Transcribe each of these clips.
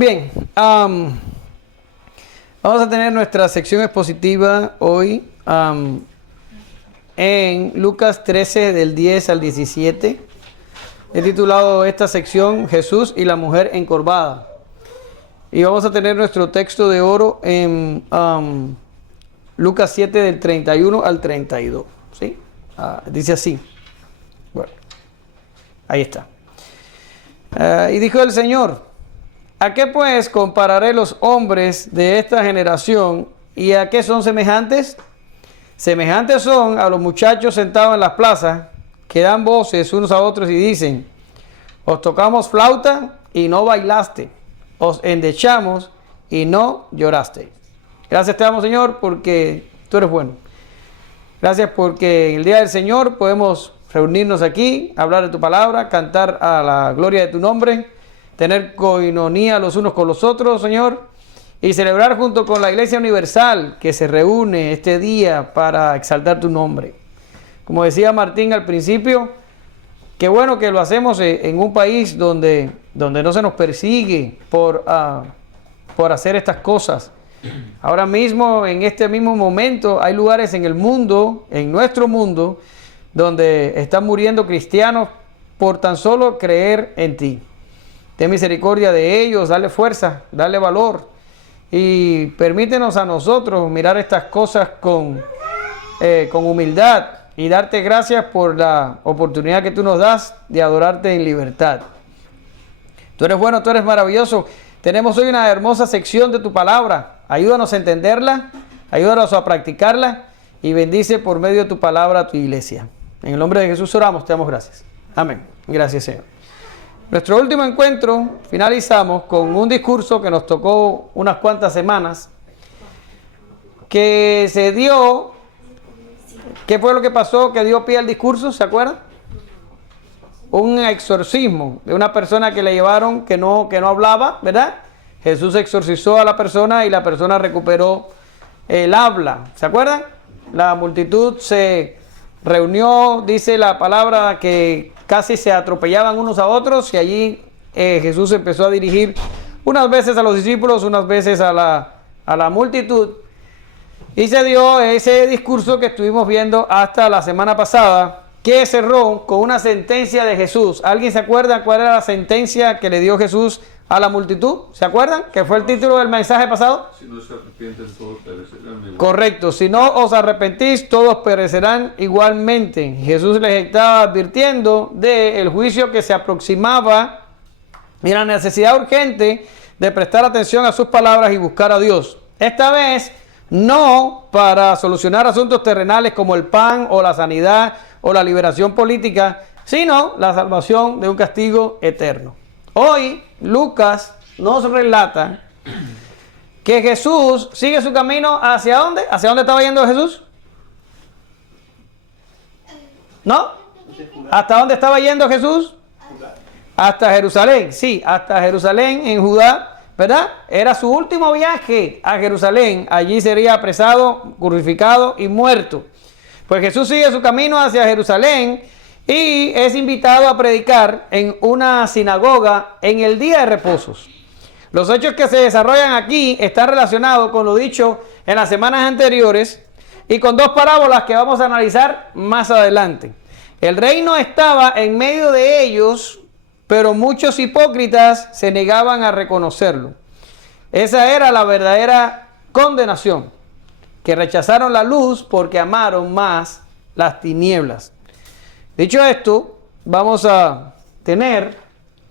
Bien, vamos a tener nuestra sección expositiva hoy en Lucas 13 del 10 al 17. He titulado esta sección Jesús y la mujer encorvada. Y vamos a tener nuestro texto de oro en Lucas 7 del 31 al 32. ¿Sí? Dice así. Bueno, ahí está. Y dijo el Señor: ¿a qué pues compararé los hombres de esta generación y a qué son semejantes? Semejantes son a los muchachos sentados en las plazas que dan voces unos a otros y dicen: os tocamos flauta y no bailaste, os endechamos y no lloraste. Gracias te damos, Señor, porque tú eres bueno. Gracias porque en el día del Señor podemos reunirnos aquí, hablar de tu palabra, cantar a la gloria de tu nombre, tener coinonía los unos con los otros, Señor, y celebrar junto con la Iglesia Universal que se reúne este día para exaltar tu nombre. Como decía Martín al principio, qué bueno que lo hacemos en un país donde no se nos persigue por hacer estas cosas. Ahora mismo, en este mismo momento, hay lugares en el mundo, en nuestro mundo, donde están muriendo cristianos por tan solo creer en ti. Ten misericordia de ellos, dale fuerza, dale valor y permítenos a nosotros mirar estas cosas con humildad y darte gracias por la oportunidad que tú nos das de adorarte en libertad. Tú eres bueno, tú eres maravilloso. Tenemos hoy una hermosa sección de tu palabra. Ayúdanos a entenderla, ayúdanos a practicarla y bendice por medio de tu palabra a tu iglesia. En el nombre de Jesús oramos, te damos gracias. Amén. Gracias, Señor. Nuestro último encuentro finalizamos con un discurso que nos tocó unas cuantas semanas, que se dio. ¿Qué fue lo que pasó que dio pie al discurso? ¿Se acuerdan? Un exorcismo de una persona que le llevaron que no hablaba, ¿verdad? Jesús exorcizó a la persona y la persona recuperó el habla. ¿Se acuerdan? La multitud se reunió, dice la palabra, que casi se atropellaban unos a otros y allí Jesús empezó a dirigir unas veces a los discípulos, unas veces a la multitud. Y se dio ese discurso que estuvimos viendo hasta la semana pasada, que cerró con una sentencia de Jesús. ¿Alguien se acuerda cuál era la sentencia que le dio Jesús a la multitud? ¿Se acuerdan? ¿Qué fue el título del mensaje pasado? Si no se arrepienten, todos perecerán igualmente. Correcto. Si no os arrepentís, todos perecerán igualmente. Jesús les estaba advirtiendo del juicio que se aproximaba y la necesidad urgente de prestar atención a sus palabras y buscar a Dios. Esta vez no para solucionar asuntos terrenales como el pan o la sanidad o la liberación política, sino la salvación de un castigo eterno. Hoy Lucas nos relata que Jesús sigue su camino ¿hacia dónde? ¿Hacia dónde estaba yendo Jesús? ¿No? ¿Hasta dónde estaba yendo Jesús? Hasta Jerusalén, sí, hasta Jerusalén en Judá, ¿verdad? Era su último viaje a Jerusalén. Allí sería apresado, crucificado y muerto. Pues Jesús sigue su camino hacia Jerusalén y es invitado a predicar en una sinagoga en el día de reposos. Los hechos que se desarrollan aquí están relacionados con lo dicho en las semanas anteriores y con dos parábolas que vamos a analizar más adelante. El reino estaba en medio de ellos, pero muchos hipócritas se negaban a reconocerlo. Esa era la verdadera condenación, que rechazaron la luz porque amaron más las tinieblas. Dicho esto, vamos a tener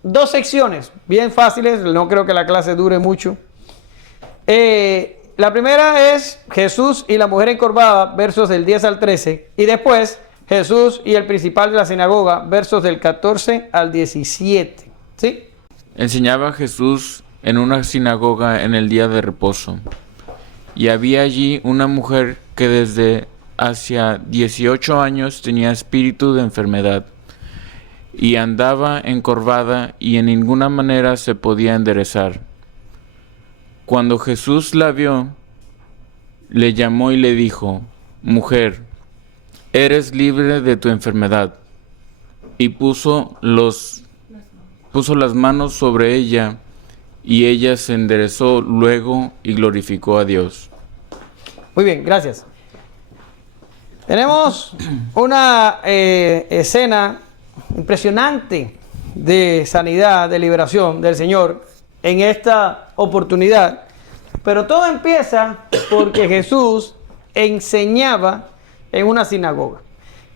dos secciones bien fáciles, no creo que la clase dure mucho. La primera es Jesús y la mujer encorvada, versos del 10 al 13, y después Jesús y el principal de la sinagoga, versos del 14 al 17. ¿Sí? Enseñaba Jesús en una sinagoga en el día de reposo. Y había allí una mujer que desde hacía 18 años tenía espíritu de enfermedad, y andaba encorvada y en ninguna manera se podía enderezar. Cuando Jesús la vio, le llamó y le dijo: mujer, eres libre de tu enfermedad. Y puso las manos sobre ella, y ella se enderezó luego y glorificó a Dios. Muy bien, gracias. Tenemos una escena impresionante de sanidad, de liberación del Señor en esta oportunidad. Pero todo empieza porque Jesús enseñaba en una sinagoga.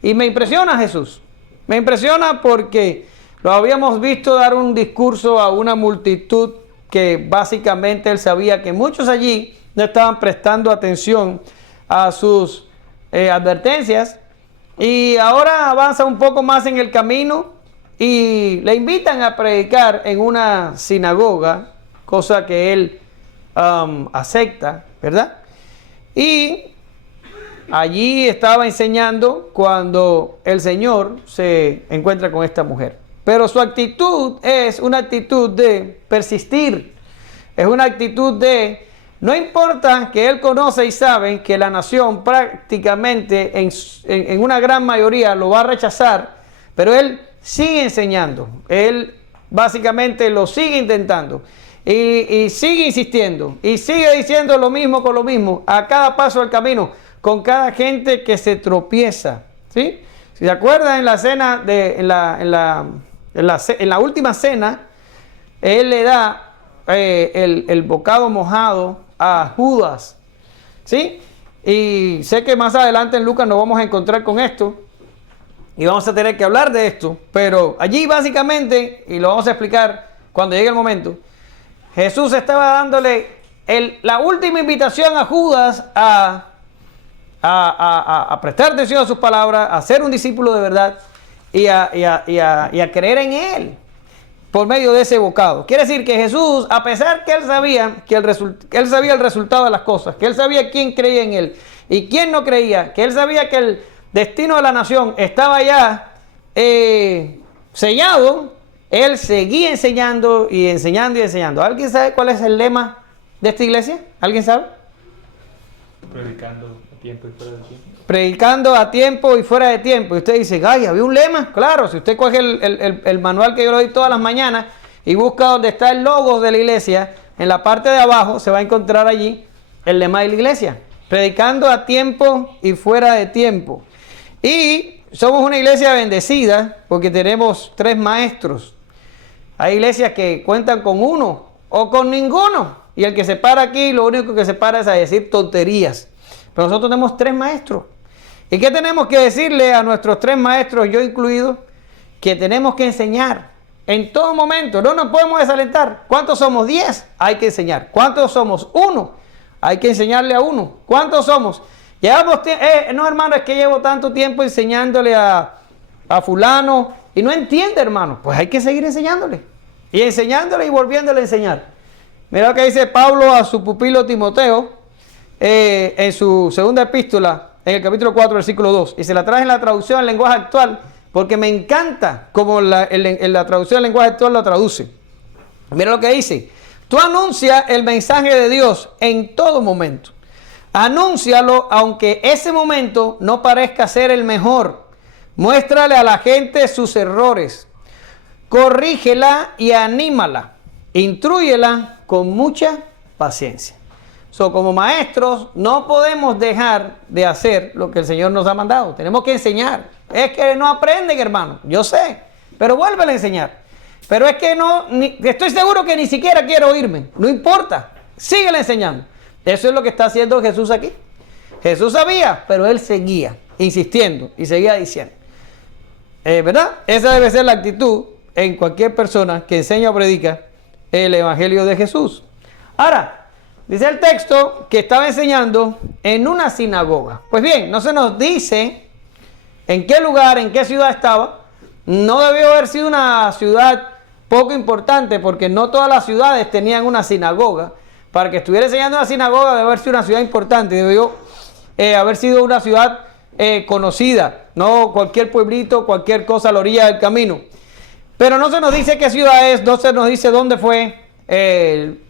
Y me impresiona Jesús. Me impresiona porque lo habíamos visto dar un discurso a una multitud que básicamente él sabía que muchos allí no estaban prestando atención a sus advertencias. Y ahora avanza un poco más en el camino y le invitan a predicar en una sinagoga, cosa que él acepta, ¿verdad? Y allí estaba enseñando cuando el Señor se encuentra con esta mujer. Pero su actitud es una actitud de persistir. Es una actitud de, no importa que él conoce y sabe que la nación prácticamente en una gran mayoría lo va a rechazar, pero él sigue enseñando. Él básicamente lo sigue intentando. Y sigue insistiendo. Y sigue diciendo lo mismo con lo mismo. A cada paso del camino. Con cada gente que se tropieza. ¿Sí? Si se acuerdan en la cena, en la última cena, él le da el bocado mojado a Judas. ¿Sí? Y sé que más adelante en Lucas nos vamos a encontrar con esto. Y vamos a tener que hablar de esto. Pero allí básicamente, y lo vamos a explicar cuando llegue el momento, Jesús estaba dándole la última invitación a Judas a prestar atención a sus palabras, a ser un discípulo de verdad y a creer en él por medio de ese bocado. Quiere decir que Jesús, a pesar que él sabía el resultado de las cosas, que él sabía quién creía en él y quién no creía, que él sabía que el destino de la nación estaba ya sellado, él seguía enseñando y enseñando y enseñando. ¿Alguien sabe cuál es el lema de esta iglesia? ¿Alguien sabe? Predicando a tiempo y fuera de tiempo. Predicando a tiempo y fuera de tiempo. Y usted dice, ay, ¿había un lema? Claro, si usted coge el manual que yo le doy todas las mañanas y busca donde está el logo de la iglesia, en la parte de abajo se va a encontrar allí el lema de la iglesia. Predicando a tiempo y fuera de tiempo. Y somos una iglesia bendecida porque tenemos 3 maestros. Hay iglesias que cuentan con uno o con ninguno. Y el que se para aquí, lo único que se para es a decir tonterías. Pero nosotros tenemos 3 maestros. ¿Y qué tenemos que decirle a nuestros 3 maestros, yo incluido? Que tenemos que enseñar en todo momento. No nos podemos desalentar. ¿Cuántos somos? 10. Hay que enseñar. ¿Cuántos somos? 1. Hay que enseñarle a 1. ¿Cuántos somos? Llevamos no, hermano, es que llevo tanto tiempo enseñándole a fulano y no entiende, hermano. Pues hay que seguir enseñándole. Y enseñándole y volviéndole a enseñar. Mira lo que dice Pablo a su pupilo Timoteo en su segunda epístola, en el capítulo 4, versículo 2. Y se la traje en la traducción al lenguaje actual porque me encanta como la traducción al lenguaje actual lo traduce. Mira lo que dice. Tú anuncia el mensaje de Dios en todo momento. Anúncialo aunque ese momento no parezca ser el mejor. Muéstrale a la gente sus errores. Corrígela y anímala. Intrúyela con mucha paciencia. Como maestros no podemos dejar de hacer lo que el Señor nos ha mandado. Tenemos que enseñar. Es que no aprenden, hermano. Yo sé. Pero vuélvele a enseñar. Pero es que estoy seguro que ni siquiera quiere oírme. No importa. Síguele enseñando. Eso es lo que está haciendo Jesús aquí. Jesús sabía, pero él seguía insistiendo y seguía diciendo. ¿Verdad? Esa debe ser la actitud en cualquier persona que enseña o predica el Evangelio de Jesús. Ahora, dice el texto que estaba enseñando en una sinagoga. Pues bien, no se nos dice en qué lugar, en qué ciudad estaba. No debió haber sido una ciudad poco importante porque no todas las ciudades tenían una sinagoga. Para que estuviera enseñando en una sinagoga debe haber sido una ciudad importante, debió haber sido una ciudad conocida, no cualquier pueblito, cualquier cosa a la orilla del camino. Pero no se nos dice qué ciudad es, no se nos dice dónde fue.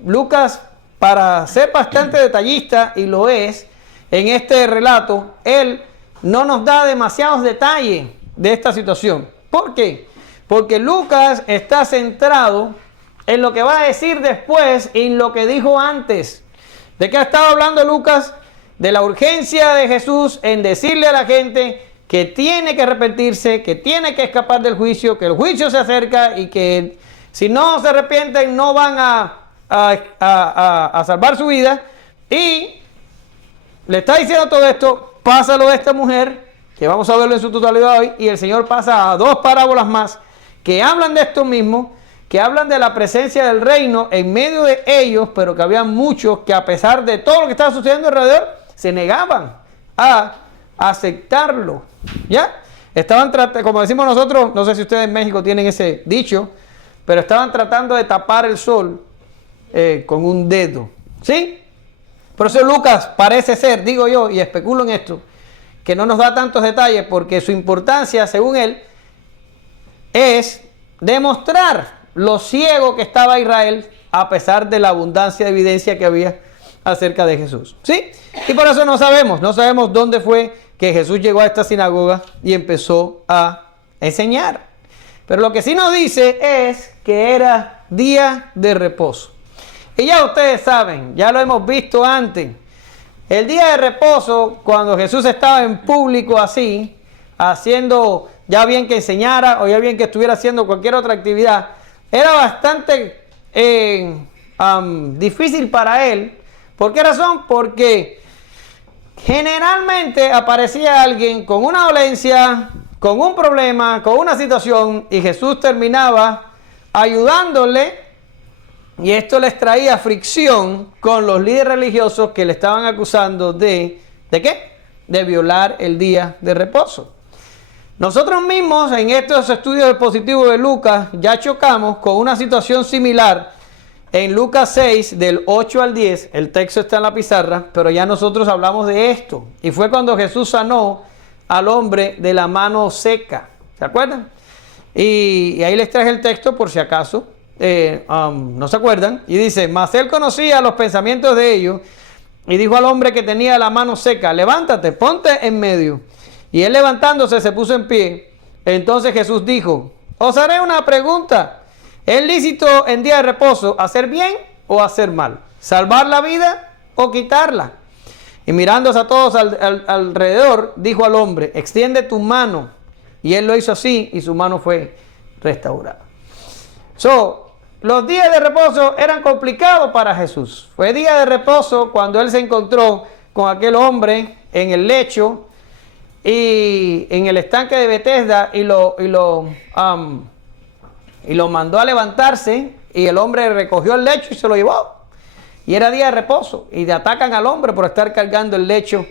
Lucas, para ser bastante detallista, y lo es, en este relato, él no nos da demasiados detalles de esta situación. ¿Por qué? Porque Lucas está centrado en lo que va a decir después y en lo que dijo antes. ¿De qué estaba hablando Lucas? De la urgencia de Jesús en decirle a la gente que tiene que arrepentirse, que tiene que escapar del juicio, que el juicio se acerca y que si no se arrepienten no van a salvar su vida. Y le está diciendo todo esto, pásalo de esta mujer, que vamos a verlo en su totalidad hoy, y el Señor pasa a dos parábolas más que hablan de esto mismo, que hablan de la presencia del reino en medio de ellos, pero que había muchos que a pesar de todo lo que estaba sucediendo alrededor, se negaban a aceptarlo. ¿Ya? Estaban tratando, como decimos nosotros, no sé si ustedes en México tienen ese dicho, pero estaban tratando de tapar el sol con un dedo. ¿Sí? Por eso Lucas parece ser, digo yo, y especulo en esto, que no nos da tantos detalles porque su importancia, según él, es demostrar lo ciego que estaba Israel a pesar de la abundancia de evidencia que había acerca de Jesús. ¿Sí? Y por eso no sabemos dónde fue que Jesús llegó a esta sinagoga y empezó a enseñar. Pero lo que sí nos dice es que era día de reposo. Y ya ustedes saben, ya lo hemos visto antes. El día de reposo, cuando Jesús estaba en público así, haciendo, ya bien que enseñara o ya bien que estuviera haciendo cualquier otra actividad, era bastante difícil para él. ¿Por qué razón? Porque generalmente aparecía alguien con una dolencia, con un problema, con una situación, y Jesús terminaba ayudándole, y esto les traía fricción con los líderes religiosos que le estaban acusando ¿de qué? De violar el día de reposo. Nosotros mismos en estos estudios expositivos de Lucas ya chocamos con una situación similar en Lucas 6 del 8 al 10, el texto está en la pizarra, pero ya nosotros hablamos de esto. Y fue cuando Jesús sanó al hombre de la mano seca. ¿Se acuerdan? Y ahí les traje el texto por si acaso no se acuerdan. Y dice, mas él conocía los pensamientos de ellos y dijo al hombre que tenía la mano seca, levántate, ponte en medio. Y él levantándose se puso en pie. Entonces Jesús dijo, os haré una pregunta. ¿Es lícito en día de reposo hacer bien o hacer mal? ¿Salvar la vida o quitarla? Y mirándose a todos alrededor, dijo al hombre, extiende tu mano. Y él lo hizo así y su mano fue restaurada. Los días de reposo eran complicados para Jesús. Fue día de reposo cuando él se encontró con aquel hombre en el lecho y en el estanque de Betesda y lo mandó a levantarse, y el hombre recogió el lecho y se lo llevó. Y era día de reposo. Y le atacan al hombre por estar cargando el lecho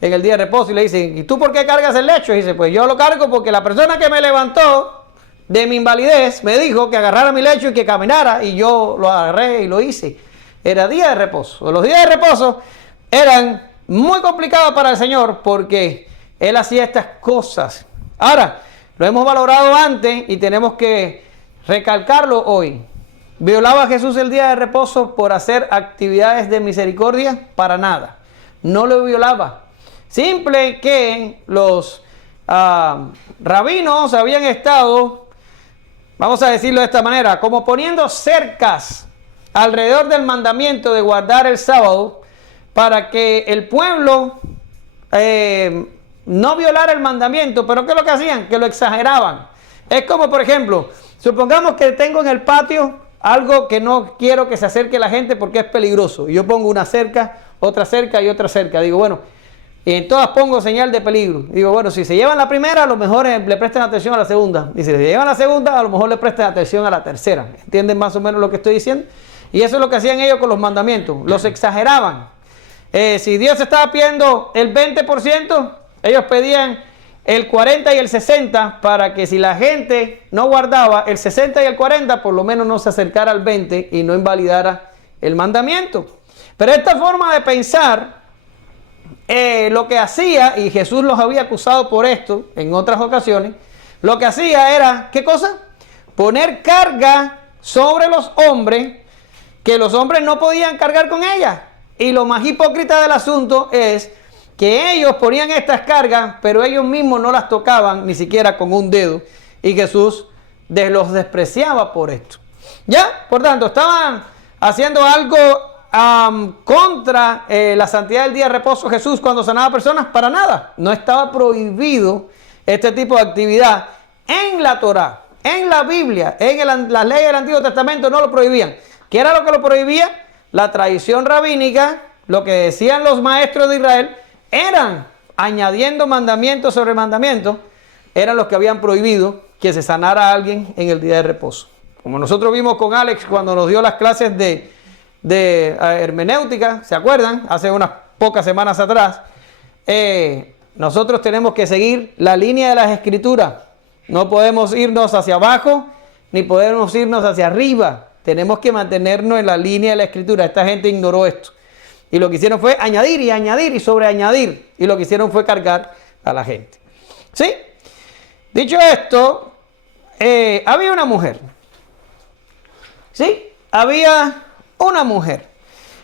en el día de reposo. Y le dicen, ¿y tú por qué cargas el lecho? Y dice, pues yo lo cargo porque la persona que me levantó de mi invalidez me dijo que agarrara mi lecho y que caminara. Y yo lo agarré y lo hice. Era día de reposo. Los días de reposo eran muy complicados para el Señor porque Él hacía estas cosas. Ahora, lo hemos valorado antes y tenemos que recalcarlo hoy. ¿Violaba Jesús el día de reposo por hacer actividades de misericordia? Para nada. No lo violaba. Simple que los rabinos habían estado, vamos a decirlo de esta manera, como poniendo cercas alrededor del mandamiento de guardar el sábado para que el pueblo no violara el mandamiento. Pero ¿qué es lo que hacían? Que lo exageraban. Es como, por ejemplo, supongamos que tengo en el patio algo que no quiero que se acerque la gente porque es peligroso. Y yo pongo una cerca, otra cerca y otra cerca. Digo, bueno, y en todas pongo señal de peligro. Digo, bueno, si se llevan la primera, a lo mejor le presten atención a la segunda. Y si se llevan la segunda, a lo mejor le presten atención a la tercera. ¿Entienden más o menos lo que estoy diciendo? Y eso es lo que hacían ellos con los mandamientos. Los exageraban. Si Dios estaba pidiendo el 20%, ellos pedían el 40 y el 60 para que si la gente no guardaba el 60 y el 40, por lo menos no se acercara al 20 y no invalidara el mandamiento. Pero esta forma de pensar, lo que hacía, y Jesús los había acusado por esto en otras ocasiones, lo que hacía era, ¿qué cosa? Poner carga sobre los hombres que los hombres no podían cargar con ella. Y lo más hipócrita del asunto es que ellos ponían estas cargas, pero ellos mismos no las tocaban ni siquiera con un dedo, y Jesús los despreciaba por esto. ¿Ya? Por tanto, estaban haciendo algo contra la santidad del día de reposo Jesús cuando sanaba personas. Para nada. No estaba prohibido este tipo de actividad en la Torá, en la Biblia, en las leyes del Antiguo Testamento no lo prohibían. ¿Qué era lo que lo prohibía? La tradición rabínica, lo que decían los maestros de Israel, eran añadiendo mandamientos sobre mandamientos, eran los que habían prohibido que se sanara a alguien en el día de reposo. Como nosotros vimos con Alex cuando nos dio las clases de hermenéutica, ¿se acuerdan? Hace unas pocas semanas atrás. Nosotros tenemos que seguir la línea de las Escrituras. No podemos irnos hacia abajo, ni podemos irnos hacia arriba. Tenemos que mantenernos en la línea de la Escritura. Esta gente ignoró esto. Y lo que hicieron fue añadir y añadir y sobreañadir. Y lo que hicieron fue cargar a la gente. ¿Sí? Dicho esto, había una mujer. ¿Sí? Había una mujer.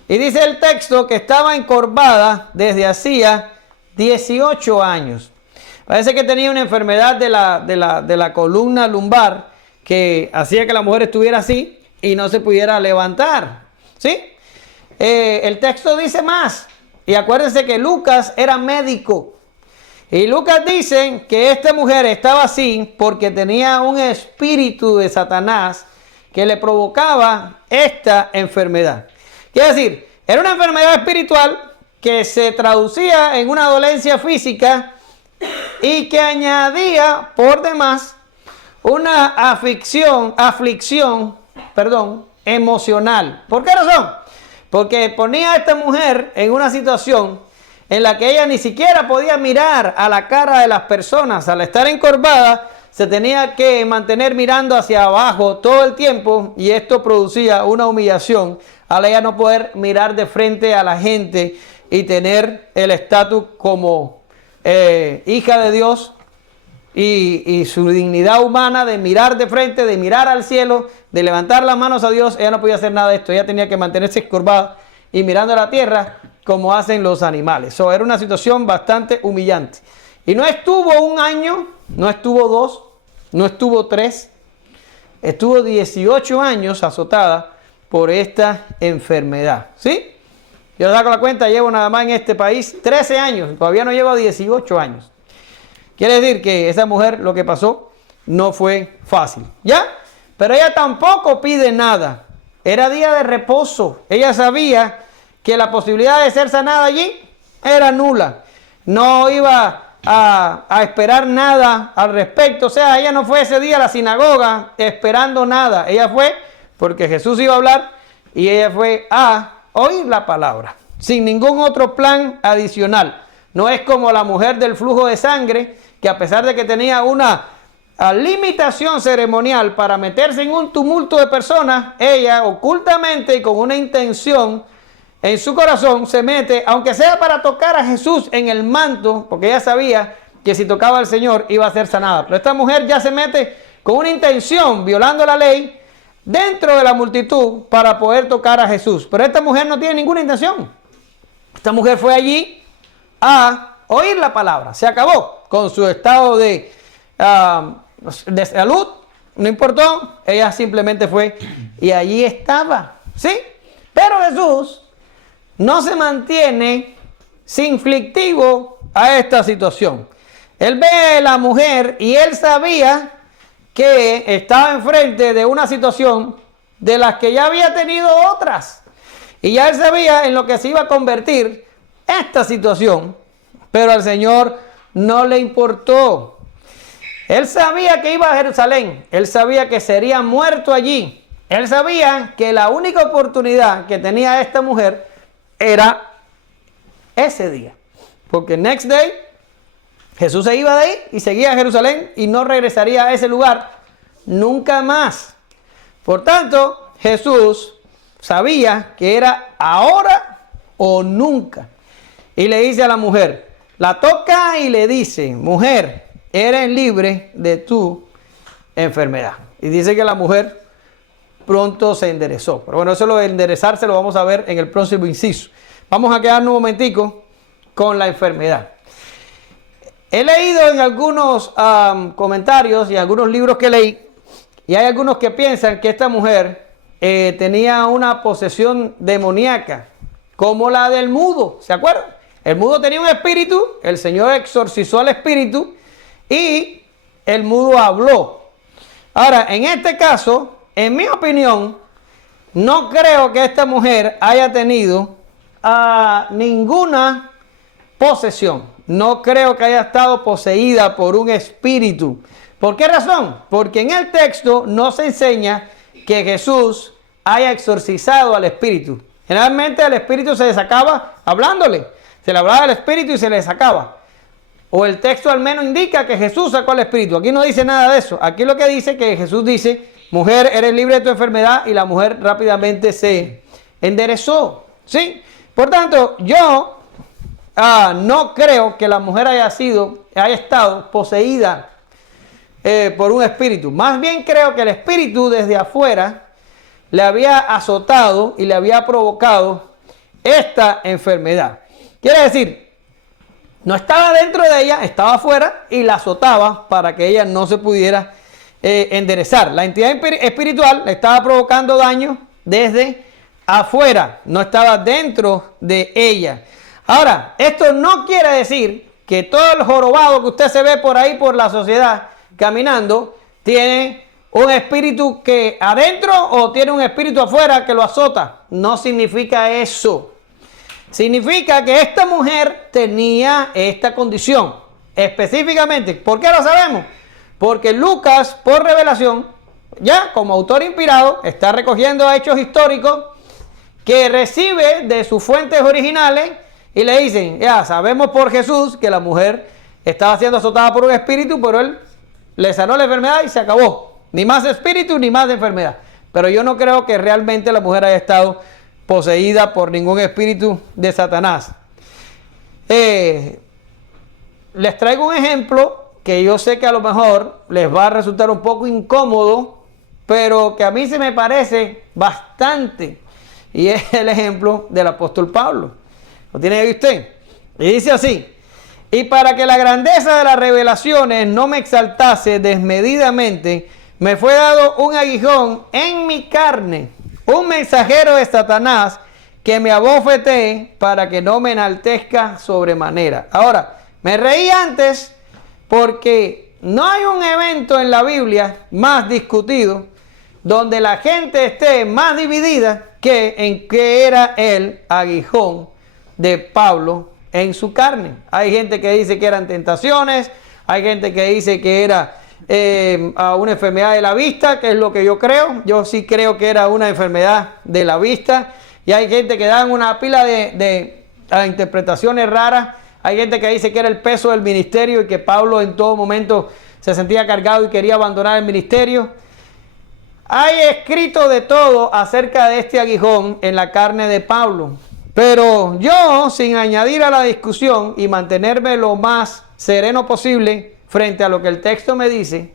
Y dice el texto que estaba encorvada desde hacía 18 años. Parece que tenía una enfermedad de la columna lumbar que hacía que la mujer estuviera así y no se pudiera levantar. ¿Sí? El texto dice más. Y acuérdense que Lucas era médico. Y Lucas dice que esta mujer estaba así porque tenía un espíritu de Satanás que le provocaba esta enfermedad. Quiere decir, era una enfermedad espiritual que se traducía en una dolencia física y que añadía por demás una aflicción, emocional. ¿Por qué razón? Porque ponía a esta mujer en una situación en la que ella ni siquiera podía mirar a la cara de las personas. Al estar encorvada, se tenía que mantener mirando hacia abajo todo el tiempo y esto producía una humillación al ella no poder mirar de frente a la gente y tener el estatus como hija de Dios y su dignidad humana de mirar de frente, de mirar al cielo, de levantar las manos a Dios. Ella no podía hacer nada de esto, ella tenía que mantenerse encorvada y mirando a la tierra como hacen los animales. Era una situación bastante humillante. Y no estuvo un año, no estuvo 2, no estuvo 3, estuvo 18 años azotada por esta enfermedad. ¿Sí? Yo saco la cuenta, llevo nada más en este país 13 años, todavía no llevo 18 años. Quiere decir que esa mujer lo que pasó no fue fácil. ¿Ya? Pero ella tampoco pide nada. Era día de reposo. Ella sabía que la posibilidad de ser sanada allí era nula. No iba a esperar nada al respecto. O sea, ella no fue ese día a la sinagoga esperando nada. Ella fue porque Jesús iba a hablar y ella fue a oír la palabra, sin ningún otro plan adicional. No es como la mujer del flujo de sangre, que a pesar de que tenía una limitación ceremonial para meterse en un tumulto de personas, ella ocultamente y con una intención en su corazón se mete, aunque sea para tocar a Jesús en el manto, porque ella sabía que si tocaba al Señor iba a ser sanada. Pero esta mujer ya se mete con una intención, violando la ley, dentro de la multitud para poder tocar a Jesús. Pero esta mujer no tiene ninguna intención. Esta mujer fue allí a oír la palabra. Se acabó con su estado de salud. No importó. Ella simplemente fue y allí estaba. ¿Sí? Pero Jesús no se mantiene inflictivo a esta situación. Él ve a la mujer y él sabía que estaba enfrente de una situación de las que ya había tenido otras. Y ya él sabía en lo que se iba a convertir esta situación. Pero al Señor no le importó. Él sabía que iba a Jerusalén. Él sabía que sería muerto allí. Él sabía que la única oportunidad que tenía esta mujer era ese día. Porque next day Jesús se iba de ahí y seguía a Jerusalén y no regresaría a ese lugar nunca más. Por tanto, Jesús sabía que era ahora o nunca. Y le dice a la mujer, la toca y le dice, mujer, eres libre de tu enfermedad. Y dice que la mujer pronto se enderezó. Pero bueno, eso lo de enderezarse lo vamos a ver en el próximo inciso. Vamos a quedarnos un momentico con la enfermedad. He leído en algunos comentarios y algunos libros que leí, Y hay algunos que piensan que esta mujer tenía una posesión demoníaca, como la del mudo, ¿se acuerdan? El mudo tenía un espíritu, el Señor exorcizó al espíritu y el mudo habló. Ahora, en este caso, en mi opinión, no creo que esta mujer haya tenido ninguna posesión. No creo que haya estado poseída por un espíritu. ¿Por qué razón? Porque en el texto no se enseña que Jesús haya exorcizado al espíritu. Generalmente el espíritu se le sacaba hablándole. Se le hablaba al espíritu y se le sacaba. O el texto al menos indica que Jesús sacó al espíritu. Aquí no dice nada de eso. Aquí lo que dice que Jesús dice, mujer, eres libre de tu enfermedad, y la mujer rápidamente se enderezó. ¿Sí? Por tanto, yo no creo que la mujer haya estado poseída por un espíritu. Más bien creo que el espíritu desde afuera le había azotado y le había provocado esta enfermedad. Quiere decir, no estaba dentro de ella, estaba afuera y la azotaba para que ella no se pudiera enderezar. La entidad espiritual le estaba provocando daño desde afuera, no estaba dentro de ella. Ahora, esto no quiere decir que todo el jorobado que usted se ve por ahí por la sociedad caminando tiene un espíritu que adentro o tiene un espíritu afuera que lo azota. No significa eso. Significa que esta mujer tenía esta condición específicamente. ¿Por qué lo sabemos? Porque Lucas, por revelación, ya como autor inspirado, está recogiendo hechos históricos que recibe de sus fuentes originales y le dicen, ya sabemos por Jesús que la mujer estaba siendo azotada por un espíritu, pero él le sanó la enfermedad y se acabó. Ni más espíritu ni más enfermedad. Pero yo no creo que realmente la mujer haya estado poseída por ningún espíritu de Satanás. Les traigo un ejemplo que yo sé que a lo mejor les va a resultar un poco incómodo, pero que a mí se me parece bastante. Y es el ejemplo del apóstol Pablo. ¿Lo tiene ahí usted? Y dice así: y para que la grandeza de las revelaciones no me exaltase desmedidamente, me fue dado un aguijón en mi carne, un mensajero de Satanás que me abofetee para que no me enaltezca sobremanera. Ahora, me reí antes porque no hay un evento en la Biblia más discutido donde la gente esté más dividida que en qué era el aguijón de Pablo en su carne. Hay gente que dice que eran tentaciones, hay gente que dice que era una enfermedad de la vista, que es lo que yo creo. Yo sí creo que era una enfermedad de la vista. Y hay gente que dan una pila de interpretaciones raras. Hay gente que dice que era el peso del ministerio y que Pablo en todo momento se sentía cargado y quería abandonar el ministerio. Hay escrito de todo acerca de este aguijón en la carne de Pablo. Pero yo, sin añadir a la discusión y mantenerme lo más sereno posible frente a lo que el texto me dice,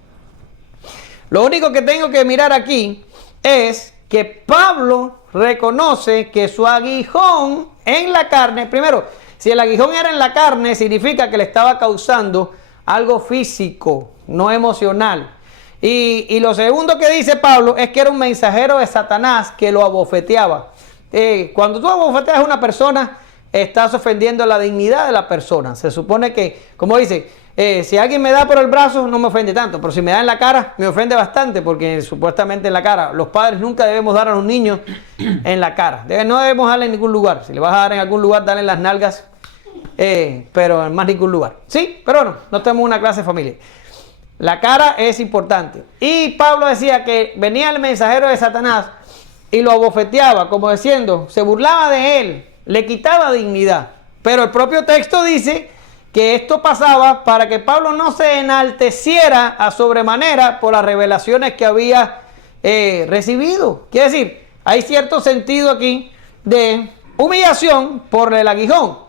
lo único que tengo que mirar aquí es que Pablo reconoce que su aguijón en la carne, primero, si el aguijón era en la carne, significa que le estaba causando algo físico, no emocional. Y lo segundo que dice Pablo es que era un mensajero de Satanás que lo abofeteaba. Cuando tú abofeteas a una persona, estás ofendiendo la dignidad de la persona. Se supone que, como dice, si alguien me da por el brazo no me ofende tanto, pero si me da en la cara me ofende bastante, porque supuestamente en la cara, los padres nunca debemos dar a los niños en la cara, no debemos darle en ningún lugar. Si le vas a dar en algún lugar, dale en las nalgas, pero en más ningún lugar. Sí, pero bueno, no tenemos una clase de familia. La cara es importante. Y Pablo decía que venía el mensajero de Satanás y lo abofeteaba, como diciendo, se burlaba de él, le quitaba dignidad. Pero el propio texto dice que esto pasaba para que Pablo no se enalteciera a sobremanera por las revelaciones que había recibido. Quiere decir, hay cierto sentido aquí de humillación por el aguijón.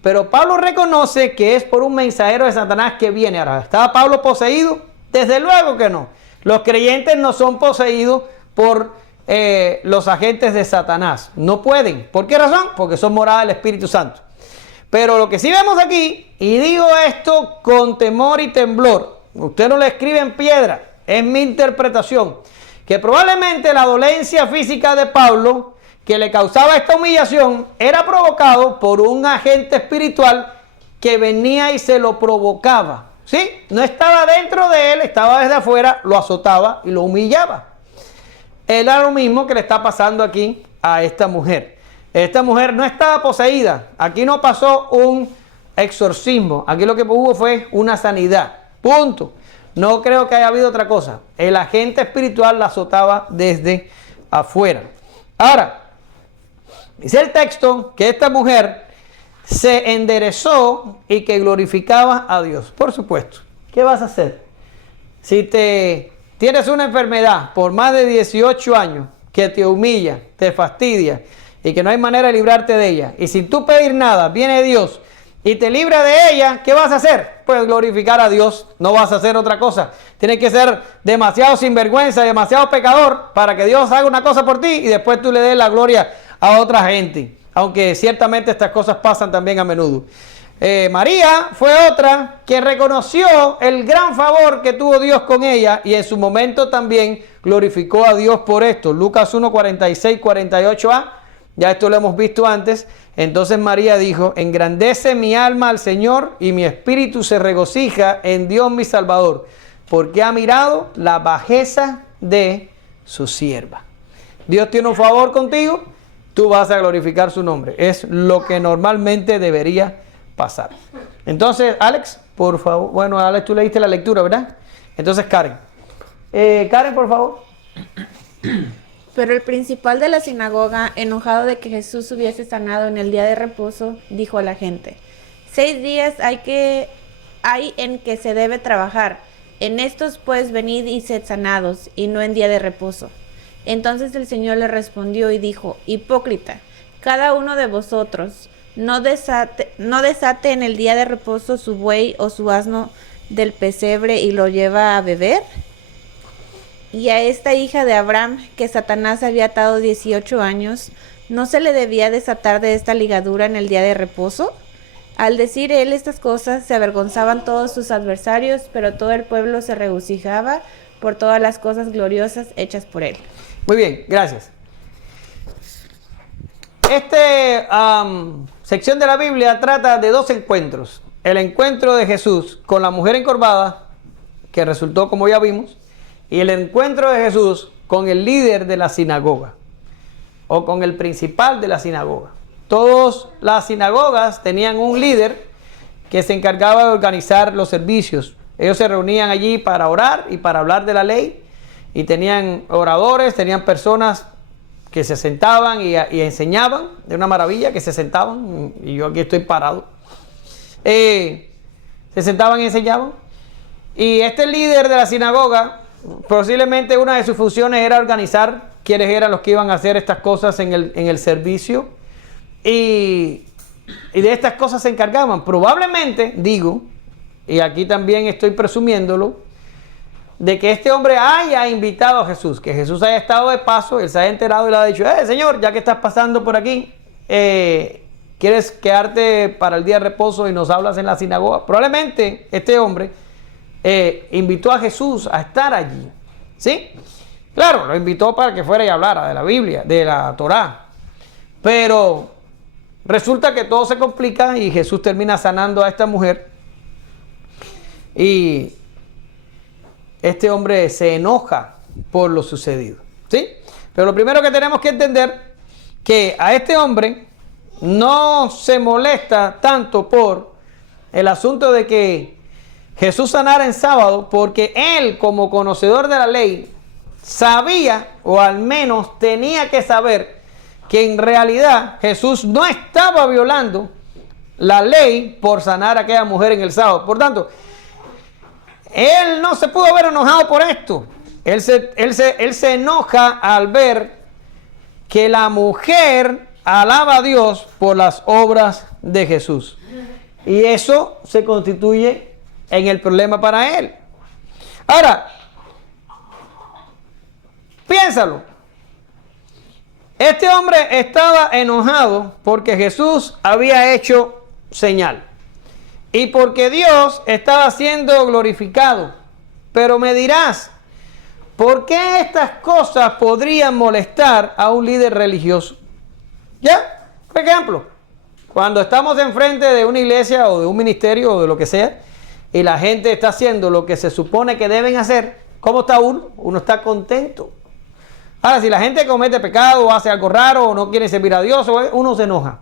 Pero Pablo reconoce que es por un mensajero de Satanás que viene. Ahora, ¿estaba Pablo poseído? Desde luego que no. Los creyentes no son poseídos por los agentes de Satanás. No pueden. ¿Por qué razón? Porque son morada del Espíritu Santo. Pero lo que sí vemos aquí, y digo esto con temor y temblor, usted no le escribe en piedra, es mi interpretación, que probablemente la dolencia física de Pablo que le causaba esta humillación era provocado por un agente espiritual que venía y se lo provocaba. ¿Sí? No estaba dentro de él, estaba desde afuera, lo azotaba y lo humillaba. Era lo mismo que le está pasando aquí a esta mujer. Esta mujer no estaba poseída. Aquí no pasó un exorcismo. Aquí lo que hubo fue una sanidad. Punto. No creo que haya habido otra cosa. El agente espiritual la azotaba desde afuera. Ahora, dice el texto que esta mujer se enderezó y que glorificaba a Dios. Por supuesto. ¿Qué vas a hacer? Si tienes una enfermedad por más de 18 años que te humilla, te fastidia y que no hay manera de librarte de ella, y sin tú pedir nada, viene Dios y te libra de ella, ¿qué vas a hacer? Pues glorificar a Dios. No vas a hacer otra cosa. Tienes que ser demasiado sinvergüenza, demasiado pecador para que Dios haga una cosa por ti y después tú le des la gloria a otra gente. Aunque ciertamente estas cosas pasan también a menudo. María fue otra que reconoció el gran favor que tuvo Dios con ella y en su momento también glorificó a Dios por esto. Lucas 1, 46, 48a, ya esto lo hemos visto antes. Entonces María dijo: engrandece mi alma al Señor y mi espíritu se regocija en Dios mi Salvador, porque ha mirado la bajeza de su sierva. Dios tiene un favor contigo, tú vas a glorificar su nombre. Es lo que normalmente debería pasar. Entonces, Alex, por favor. Bueno, Alex, tú leíste la lectura, ¿verdad? Entonces, Karen. Karen, por favor. Pero el principal de la sinagoga, enojado de que Jesús hubiese sanado en el día de reposo, dijo a la gente: 6 días hay en que se debe trabajar. En estos pues venid y sed sanados, y no en día de reposo. Entonces el Señor le respondió y dijo: hipócrita, cada uno de vosotros no desate en el día de reposo su buey o su asno del pesebre y lo lleva a beber. Y a esta hija de Abraham, que Satanás había atado 18 años, ¿no se le debía desatar de esta ligadura en el día de reposo? Al decir él estas cosas, se avergonzaban todos sus adversarios, pero todo el pueblo se regocijaba por todas las cosas gloriosas hechas por él. Muy bien, gracias. Esta sección de la Biblia trata de 2 encuentros. El encuentro de Jesús con la mujer encorvada, que resultó como ya vimos, y el encuentro de Jesús con el líder de la sinagoga, o con el principal de la sinagoga. Todas las sinagogas tenían un líder que se encargaba de organizar los servicios. Ellos se reunían allí para orar y para hablar de la ley, y tenían oradores, tenían personas que se sentaban y enseñaban, de una maravilla, que se sentaban, y yo aquí estoy parado. Se sentaban y enseñaban. Y este líder de la sinagoga, posiblemente una de sus funciones era organizar quiénes eran los que iban a hacer estas cosas en el servicio. Y de estas cosas se encargaban. Probablemente, digo, y aquí también estoy presumiéndolo, de que este hombre haya invitado a Jesús, que Jesús haya estado de paso, él se haya enterado y le ha dicho: Señor, ya que estás pasando por aquí, ¿quieres quedarte para el día de reposo y nos hablas en la sinagoga? Probablemente este hombre invitó a Jesús a estar allí, ¿sí? Claro, lo invitó para que fuera y hablara de la Biblia, de la Torá, pero resulta que todo se complica y Jesús termina sanando a esta mujer y este hombre se enoja por lo sucedido, ¿sí? Pero lo primero que tenemos que entender, que a este hombre no se molesta tanto por el asunto de que Jesús sanara en sábado, porque él, como conocedor de la ley, sabía, o al menos tenía que saber, que en realidad Jesús no estaba violando la ley por sanar a aquella mujer en el sábado. Por tanto, él no se pudo haber enojado por esto. Él se enoja al ver que la mujer alaba a Dios por las obras de Jesús. Y eso se constituye en el problema para él. Ahora, piénsalo. Este hombre estaba enojado porque Jesús había hecho señal y porque Dios estaba siendo glorificado. Pero me dirás, ¿por qué estas cosas podrían molestar a un líder religioso? ¿Ya? Por ejemplo, cuando estamos enfrente de una iglesia o de un ministerio o de lo que sea, y la gente está haciendo lo que se supone que deben hacer, ¿cómo está uno? Uno está contento. Ahora, si la gente comete pecado o hace algo raro o no quiere servir a Dios, uno se enoja.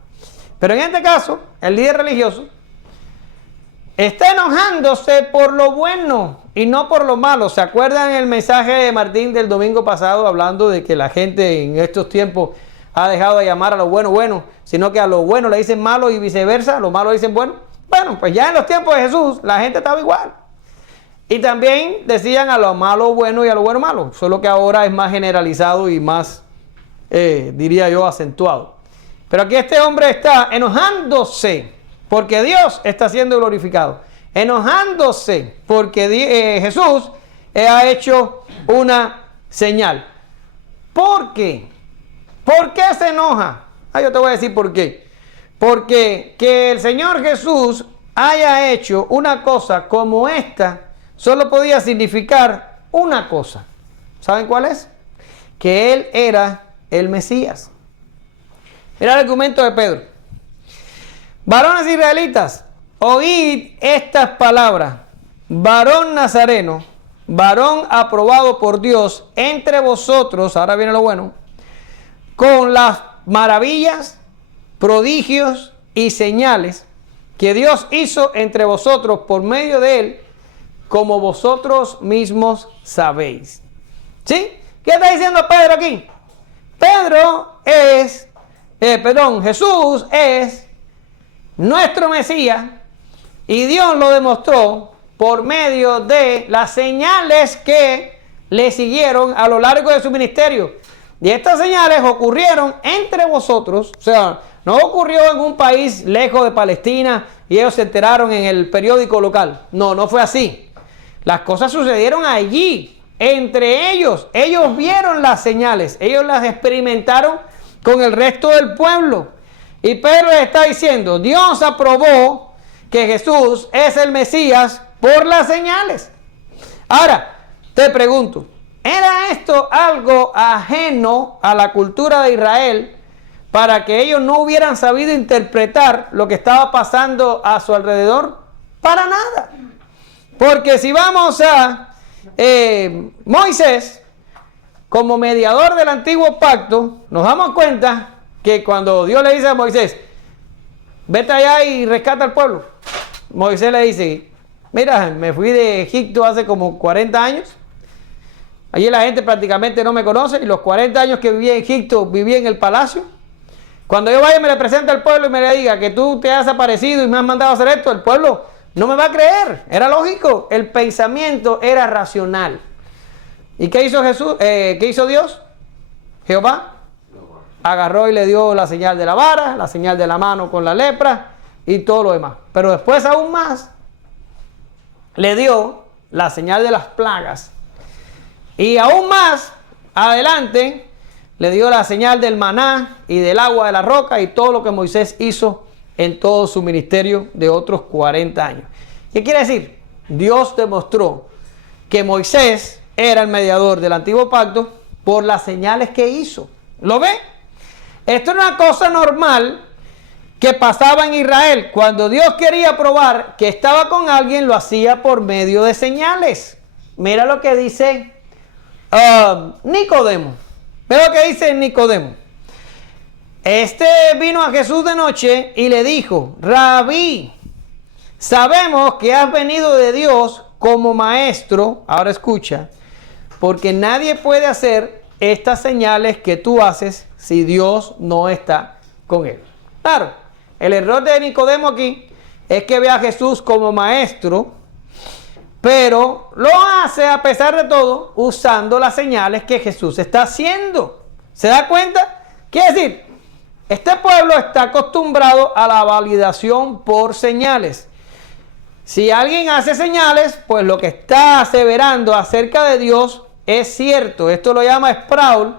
Pero en este caso, el líder religioso está enojándose por lo bueno y no por lo malo. ¿Se acuerdan el mensaje de Martín del domingo pasado hablando de que la gente en estos tiempos ha dejado de llamar a lo bueno bueno, sino que a lo bueno le dicen malo y viceversa, a lo malo le dicen bueno? Bueno, pues ya en los tiempos de Jesús la gente estaba igual. Y también decían a lo malo bueno y a lo bueno malo, solo que ahora es más generalizado y más, diría yo, acentuado. Pero aquí este hombre está enojándose porque Dios está siendo glorificado. Enojándose porque Jesús ha hecho una señal. ¿Por qué? ¿Por qué se enoja? Yo te voy a decir por qué. Porque que el Señor Jesús haya hecho una cosa como esta solo podía significar una cosa. ¿Saben cuál es? Que Él era el Mesías. Mira el argumento de Pedro. Varones israelitas, oíd estas palabras. Varón nazareno, varón aprobado por Dios entre vosotros, ahora viene lo bueno, con las maravillas, prodigios y señales que Dios hizo entre vosotros por medio de él, como vosotros mismos sabéis. ¿Sí? ¿Qué está diciendo Pedro aquí? Jesús es nuestro Mesías y Dios lo demostró por medio de las señales que le siguieron a lo largo de su ministerio. Y estas señales ocurrieron entre vosotros, o sea, no ocurrió en un país lejos de Palestina y ellos se enteraron en el periódico local. No, no fue así. Las cosas sucedieron allí, entre ellos. Ellos vieron las señales, ellos las experimentaron con el resto del pueblo. Y Pedro les está diciendo, Dios aprobó que Jesús es el Mesías por las señales. Ahora, te pregunto, ¿era esto algo ajeno a la cultura de Israel para que ellos no hubieran sabido interpretar lo que estaba pasando a su alrededor? Para nada. Porque si vamos a Moisés, como mediador del antiguo pacto, nos damos cuenta que cuando Dios le dice a Moisés, vete allá y rescata al pueblo, Moisés le dice, mira, me fui de Egipto hace como 40 años, allí la gente prácticamente no me conoce, y los 40 años que viví en Egipto, viví en el palacio. Cuando yo vaya y me le presente al pueblo y me le diga que tú te has aparecido y me has mandado a hacer esto, el pueblo no me va a creer. Era lógico, el pensamiento era racional. ¿Y qué hizo Jesús? ¿Qué hizo Dios? Jehová agarró y le dio la señal de la vara, la señal de la mano con la lepra y todo lo demás. Pero después aún más, le dio la señal de las plagas. Y aún más adelante, le dio la señal del maná y del agua de la roca y todo lo que Moisés hizo en todo su ministerio de otros 40 años. ¿Qué quiere decir? Dios demostró que Moisés era el mediador del antiguo pacto por las señales que hizo. ¿Lo ve? Esto es una cosa normal que pasaba en Israel. Cuando Dios quería probar que estaba con alguien, lo hacía por medio de señales. Mira lo que dice Nicodemo. Mira lo que dice Nicodemo. Este vino a Jesús de noche y le dijo, Rabí, sabemos que has venido de Dios como maestro. Ahora escucha, porque nadie puede hacer estas señales que tú haces si Dios no está con él. Claro, el error de Nicodemo aquí es que ve a Jesús como maestro, pero lo hace a pesar de todo usando las señales que Jesús está haciendo. ¿Se da cuenta? Quiere decir, este pueblo está acostumbrado a la validación por señales. Si alguien hace señales, pues lo que está aseverando acerca de Dios es cierto. Esto lo llama Sproul,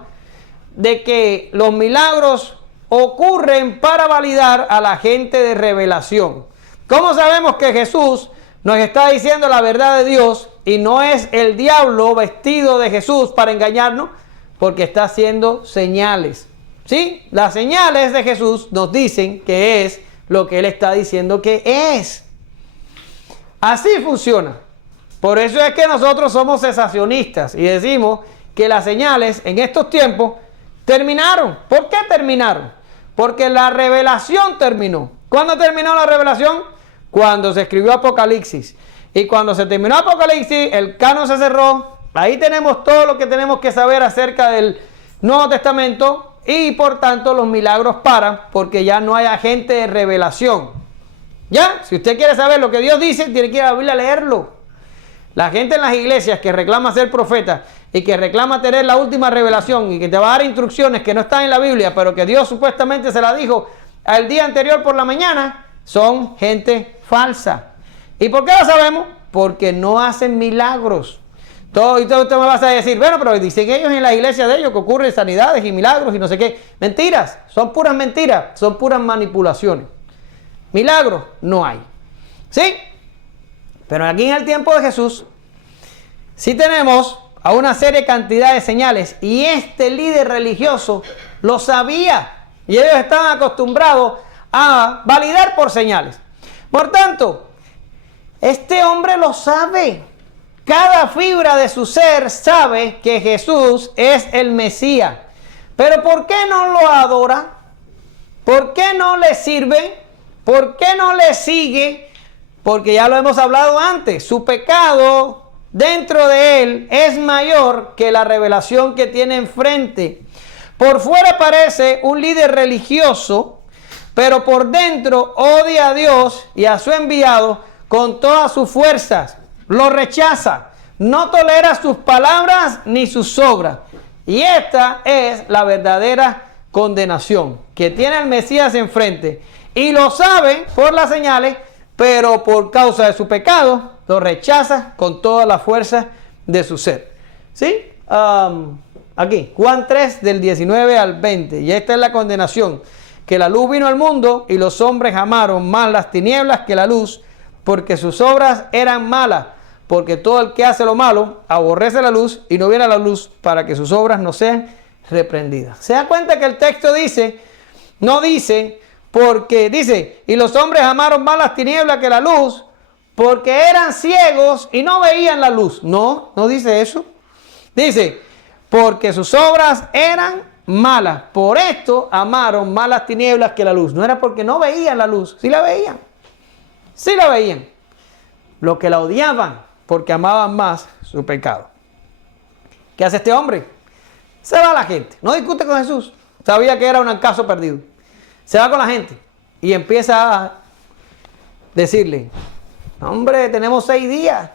de que los milagros ocurren para validar a la gente de revelación. ¿Cómo sabemos que Jesús nos está diciendo la verdad de Dios y no es el diablo vestido de Jesús para engañarnos, porque está haciendo señales. ¿Sí? Las señales de Jesús nos dicen que es lo que Él está diciendo que es. Así funciona. Por eso es que nosotros somos cesacionistas y decimos que las señales en estos tiempos terminaron. ¿Por qué terminaron? Porque la revelación terminó. ¿Cuándo terminó la revelación? Cuando se escribió Apocalipsis. Y cuando se terminó Apocalipsis, el canon se cerró. Ahí tenemos todo lo que tenemos que saber acerca del Nuevo Testamento. Y por tanto los milagros paran porque ya no hay agente de revelación. ¿Ya? Si usted quiere saber lo que Dios dice, tiene que ir a la Biblia a leerlo. La gente en las iglesias que reclama ser profeta y que reclama tener la última revelación y que te va a dar instrucciones que no están en la Biblia, pero que Dios supuestamente se la dijo al día anterior por la mañana, son gente falsa. ¿Y por qué lo sabemos? Porque no hacen milagros. Todo, y usted me vas a decir, bueno, pero dicen ellos en la iglesia de ellos que ocurren sanidades y milagros y no sé qué. Mentiras, son puras mentiras, son puras manipulaciones. Milagros no hay. ¿Sí? Pero aquí en el tiempo de Jesús, sí tenemos a una serie cantidad de señales y este líder religioso lo sabía y ellos estaban acostumbrados a validar por señales. Por tanto, este hombre lo sabe. Cada fibra de su ser sabe que Jesús es el Mesías. Pero ¿por qué no lo adora? ¿Por qué no le sirve? ¿Por qué no le sigue? Porque ya lo hemos hablado antes. Su pecado dentro de él es mayor que la revelación que tiene enfrente. Por fuera parece un líder religioso, pero por dentro odia a Dios y a su enviado con todas sus fuerzas. Lo rechaza, no tolera sus palabras ni sus obras. Y esta es la verdadera condenación que tiene el Mesías enfrente. Y lo sabe por las señales, pero por causa de su pecado, lo rechaza con toda la fuerza de su ser. ¿Sí? Aquí, Juan 3, del 19 al 20. Y esta es la condenación. Que la luz vino al mundo y los hombres amaron más las tinieblas que la luz, porque sus obras eran malas. Porque todo el que hace lo malo aborrece la luz y no viene a la luz para que sus obras no sean reprendidas. ¿Se da cuenta que el texto dice, no dice, porque dice, y los hombres amaron más las tinieblas que la luz, porque eran ciegos y no veían la luz? No, no dice eso. Dice, porque sus obras eran malas. Por esto amaron más las tinieblas que la luz. No era porque no veían la luz, sí la veían. Sí la veían. Lo que la odiaban, porque amaban más su pecado. ¿Qué hace este hombre? Se va a la gente. No discute con Jesús. Sabía que era un caso perdido. Se va con la gente y empieza a decirle, hombre, tenemos 6 días.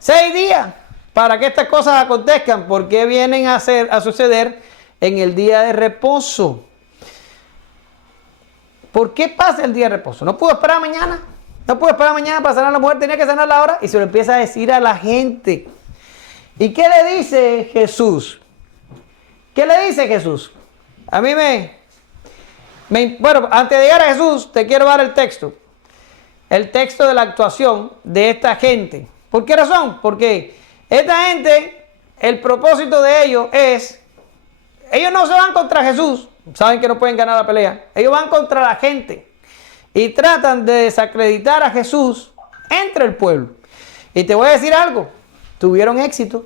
6 días para que estas cosas acontezcan. ¿Por qué vienen a suceder en el día de reposo? ¿Por qué pasa el día de reposo? ¿No pudo esperar mañana? No pudo esperar mañana para sanar a la mujer, tenía que sanarla ahora. Y se lo empieza a decir a la gente. ¿Y qué le dice Jesús? ¿Qué le dice Jesús? A mí bueno, antes de llegar a Jesús, te quiero dar el texto. El texto de la actuación de esta gente. ¿Por qué razón? Porque esta gente, el propósito de ellos es, ellos no se van contra Jesús, saben que no pueden ganar la pelea. Ellos van contra la gente. Y tratan de desacreditar a Jesús entre el pueblo. Y te voy a decir algo. Tuvieron éxito.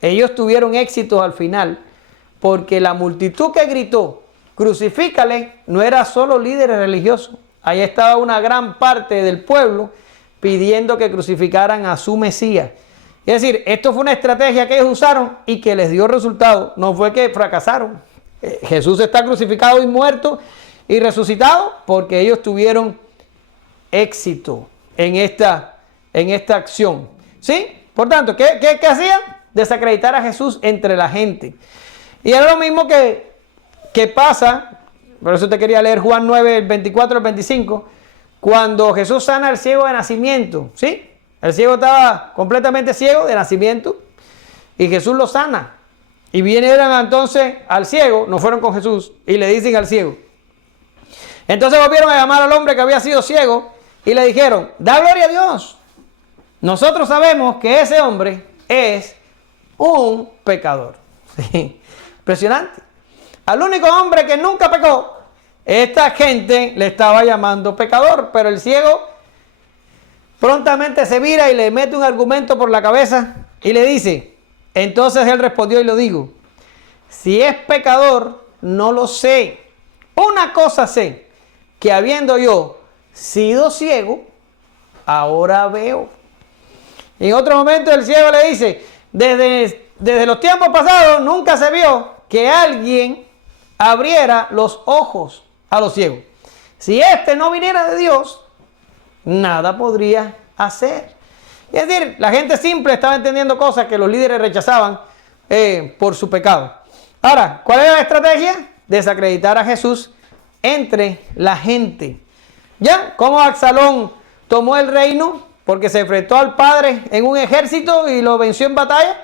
Ellos tuvieron éxito al final. Porque la multitud que gritó, crucifícale, no era solo líderes religiosos. Ahí estaba una gran parte del pueblo pidiendo que crucificaran a su Mesías. Es decir, esto fue una estrategia que ellos usaron y que les dio resultado. No fue que fracasaron. Jesús está crucificado y muerto y resucitado porque ellos tuvieron éxito en esta acción. ¿Sí? Por tanto, ¿qué hacían? Desacreditar a Jesús entre la gente. Y era lo mismo que pasa, por eso te quería leer Juan 9, el 24 al 25, cuando Jesús sana al ciego de nacimiento. ¿Sí? El ciego estaba completamente ciego de nacimiento y Jesús lo sana. Y vinieron entonces al ciego, no fueron con Jesús, y le dicen al ciego. Entonces volvieron a llamar al hombre que había sido ciego y le dijeron, da gloria a Dios. nosotros sabemos que ese hombre es un pecador. Sí. Impresionante. Al único hombre que nunca pecó, esta gente le estaba llamando pecador, pero el ciego prontamente se vira y le mete un argumento por la cabeza y le dice, entonces él respondió y lo digo, si es pecador, no lo sé. Una cosa sé, que habiendo yo sido ciego, ahora veo. En otro momento el ciego le dice, desde los tiempos pasados nunca se vio que alguien abriera los ojos a los ciegos. Si este no viniera de Dios, nada podría hacer. Es decir, la gente simple estaba entendiendo cosas que los líderes rechazaban por su pecado. Ahora, ¿cuál era la estrategia? Desacreditar a Jesús entre la gente. ¿Ya? ¿Cómo Absalón tomó el reino? Porque se enfrentó al padre en un ejército y lo venció en batalla.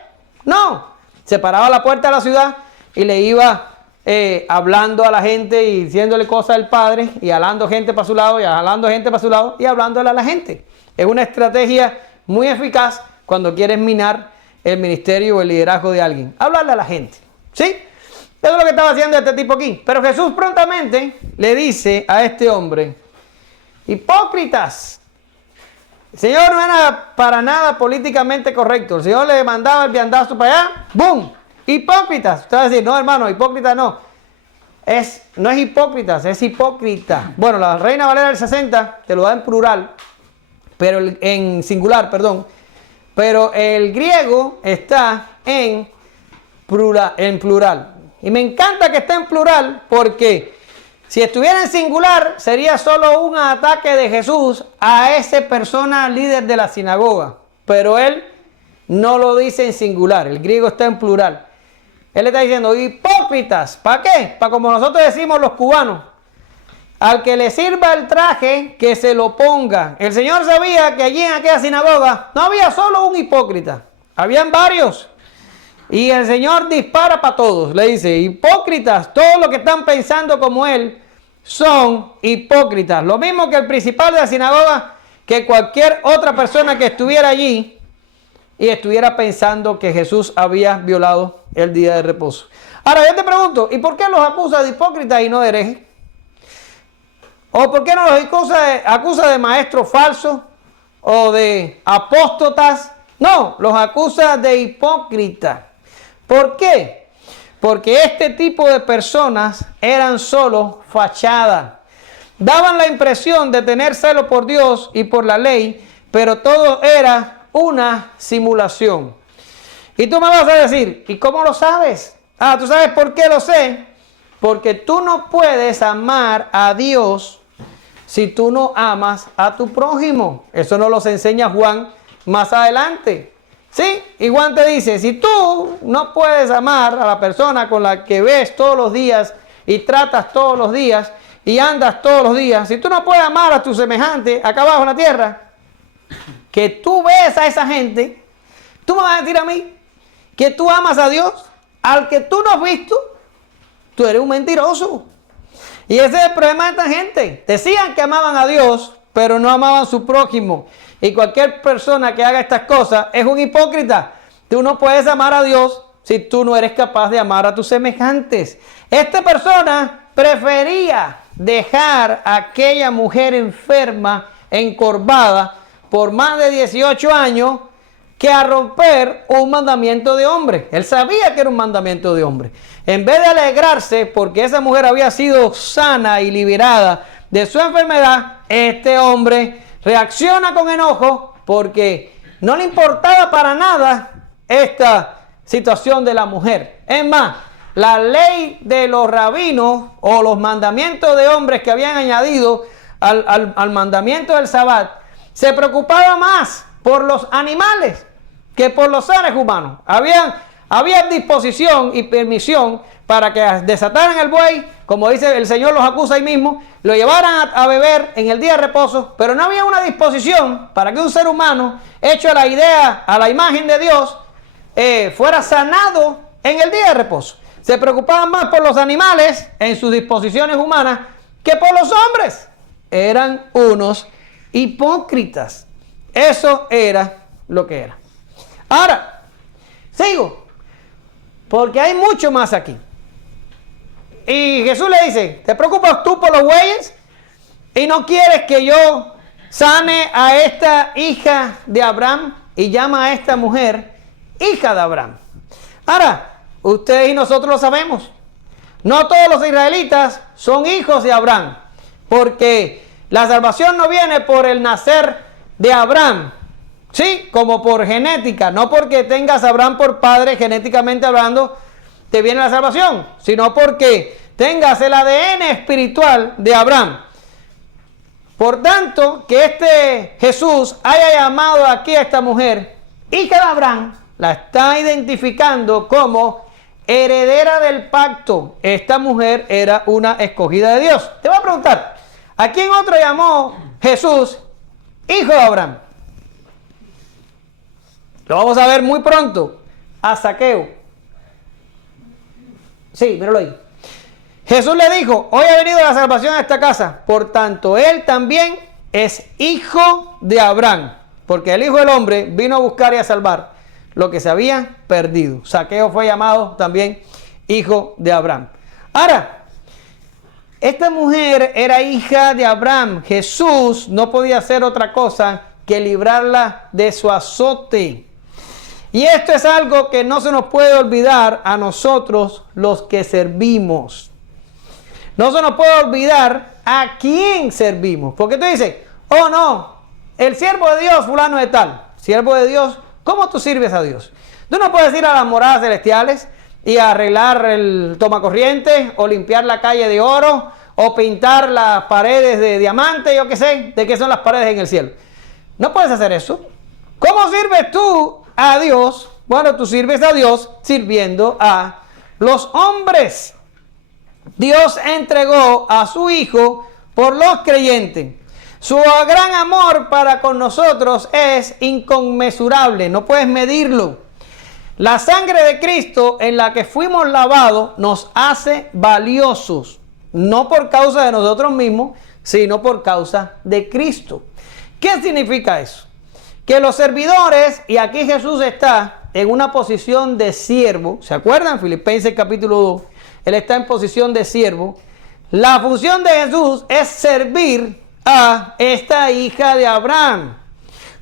No, se paraba a la puerta de la ciudad y le iba hablando a la gente y diciéndole cosas al padre y jalando gente para su lado y jalando gente para su lado y hablándole a la gente. Es una estrategia muy eficaz cuando quieres minar el ministerio o el liderazgo de alguien. Hablarle a la gente. ¿Sí? Eso es lo que estaba haciendo este tipo aquí. Pero Jesús prontamente le dice a este hombre, hipócritas. El Señor no era para nada políticamente correcto. El Señor le mandaba el viandazo para allá. ¡Bum! Hipócritas. Usted va a decir, no hermano, hipócrita no. No es hipócritas, es hipócrita. Bueno, la Reina Valera del 60 te lo da en plural, pero en singular, perdón. Pero el griego está en plural. Y me encanta que esté en plural porque si estuviera en singular sería solo un ataque de Jesús a esa persona líder de la sinagoga. Pero él no lo dice en singular, el griego está en plural. Él le está diciendo, hipócritas, ¿para qué? Para como nosotros decimos los cubanos, al que le sirva el traje, que se lo ponga. El Señor sabía que allí en aquella sinagoga no había solo un hipócrita, habían varios. Y el Señor dispara para todos, le dice, hipócritas, todos los que están pensando como él son hipócritas. Lo mismo que el principal de la sinagoga, que cualquier otra persona que estuviera allí y estuviera pensando que Jesús había violado el día de reposo. Ahora yo te pregunto, ¿y por qué los acusa de hipócritas y no de herejes? ¿O por qué no los acusa de maestros falsos o de apóstatas? No, los acusa de hipócritas. ¿Por qué? Porque este tipo de personas eran solo fachada. Daban la impresión de tener celo por Dios y por la ley, pero todo era una simulación. Y tú me vas a decir, ¿y cómo lo sabes? ¿Tú sabes por qué lo sé? Porque tú no puedes amar a Dios si tú no amas a tu prójimo. Eso nos lo enseña Juan más adelante. ¿Sí? Y Juan te dice, si tú no puedes amar a la persona con la que ves todos los días y tratas todos los días y andas todos los días, si tú no puedes amar a tu semejante acá abajo en la tierra, que tú ves a esa gente, tú me vas a decir a mí que tú amas a Dios, al que tú no has visto, tú eres un mentiroso. Y ese es el problema de esta gente. Decían que amaban a Dios, pero no amaban a su prójimo. Y cualquier persona que haga estas cosas es un hipócrita. Tú no puedes amar a Dios si tú no eres capaz de amar a tus semejantes. Esta persona prefería dejar a aquella mujer enferma, encorvada, por más de 18 años, que a romper un mandamiento de hombre. Él sabía que era un mandamiento de hombre. En vez de alegrarse porque esa mujer había sido sana y liberada de su enfermedad, este hombre reacciona con enojo porque no le importaba para nada esta situación de la mujer. Es más, la ley de los rabinos o los mandamientos de hombres que habían añadido al mandamiento del Sabbat se preocupaba más por los animales que por los seres humanos. Había disposición y permisión para que desataran el buey, como dice el Señor, los acusa ahí mismo, lo llevaran a beber en el día de reposo, pero no había una disposición para que un ser humano, hecho a la idea, a la imagen de Dios, fuera sanado en el día de reposo. Se preocupaban más por los animales en sus disposiciones humanas que por los hombres. Eran unos hipócritas. Eso era lo que era. Ahora, sigo, porque hay mucho más aquí. Y Jesús le dice, ¿te preocupas tú por los bueyes? ¿Y no quieres que yo sane a esta hija de Abraham? Y llama a esta mujer hija de Abraham. Ahora, ustedes y nosotros lo sabemos. No todos los israelitas son hijos de Abraham. Porque la salvación no viene por el nacer de Abraham. Sí, como por genética. No porque tengas a Abraham por padre, genéticamente hablando, te viene la salvación. Sino porque tengas el ADN espiritual de Abraham. Por tanto, que este Jesús haya llamado aquí a esta mujer hija de Abraham, la está identificando como heredera del pacto. Esta mujer era una escogida de Dios. Te voy a preguntar, ¿a quién otro llamó Jesús hijo de Abraham? Lo vamos a ver muy pronto. A Zaqueo. Sí, míralo ahí. Jesús le dijo, hoy ha venido la salvación a esta casa, por tanto él también es hijo de Abraham, porque el Hijo del Hombre vino a buscar y a salvar lo que se había perdido. Zaqueo fue llamado también hijo de Abraham. Ahora, esta mujer era hija de Abraham. Jesús no podía hacer otra cosa que librarla de su azote. Y esto es algo que no se nos puede olvidar a nosotros los que servimos. No se nos puede olvidar a quién servimos. Porque tú dices, oh no, el siervo de Dios, fulano de tal. Siervo de Dios, ¿cómo tú sirves a Dios? Tú no puedes ir a las moradas celestiales y arreglar el tomacorriente, o limpiar la calle de oro, o pintar las paredes de diamante, yo qué sé, de qué son las paredes en el cielo. No puedes hacer eso. ¿Cómo sirves tú a Dios? Bueno, tú sirves a Dios sirviendo a los hombres. Dios entregó a su Hijo por los creyentes. Su gran amor para con nosotros es inconmensurable, no puedes medirlo. La sangre de Cristo en la que fuimos lavados nos hace valiosos, no por causa de nosotros mismos, sino por causa de Cristo. ¿Qué significa eso? Que los servidores, y aquí Jesús está en una posición de siervo, ¿se acuerdan? Filipenses capítulo 2. Él está en posición de siervo. La función de Jesús es servir a esta hija de Abraham.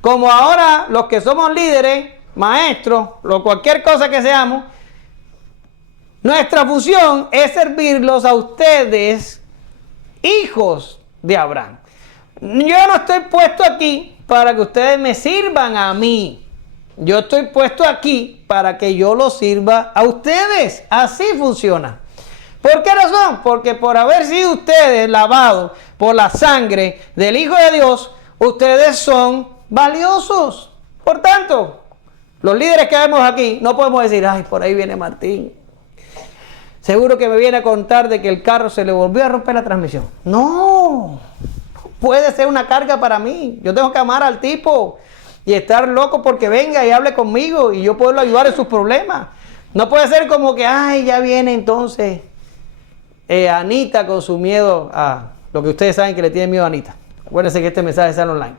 Como ahora los que somos líderes, maestros, o cualquier cosa que seamos, nuestra función es servirlos a ustedes, hijos de Abraham. Yo no estoy puesto aquí para que ustedes me sirvan a mí. Yo estoy puesto aquí para que yo los sirva a ustedes. Así funciona. ¿Por qué razón? Porque por haber sido ustedes lavados por la sangre del Hijo de Dios, ustedes son valiosos. Por tanto, los líderes que vemos aquí, no podemos decir, ay, por ahí viene Martín. Seguro que me viene a contar de que el carro se le volvió a romper la transmisión. No, puede ser una carga para mí. Yo tengo que amar al tipo y estar loco porque venga y hable conmigo y yo poderlo ayudar en sus problemas. No puede ser como que, ay, ya viene entonces Anita con su miedo a lo que ustedes saben que le tiene miedo a Anita. Acuérdense que este mensaje sale online.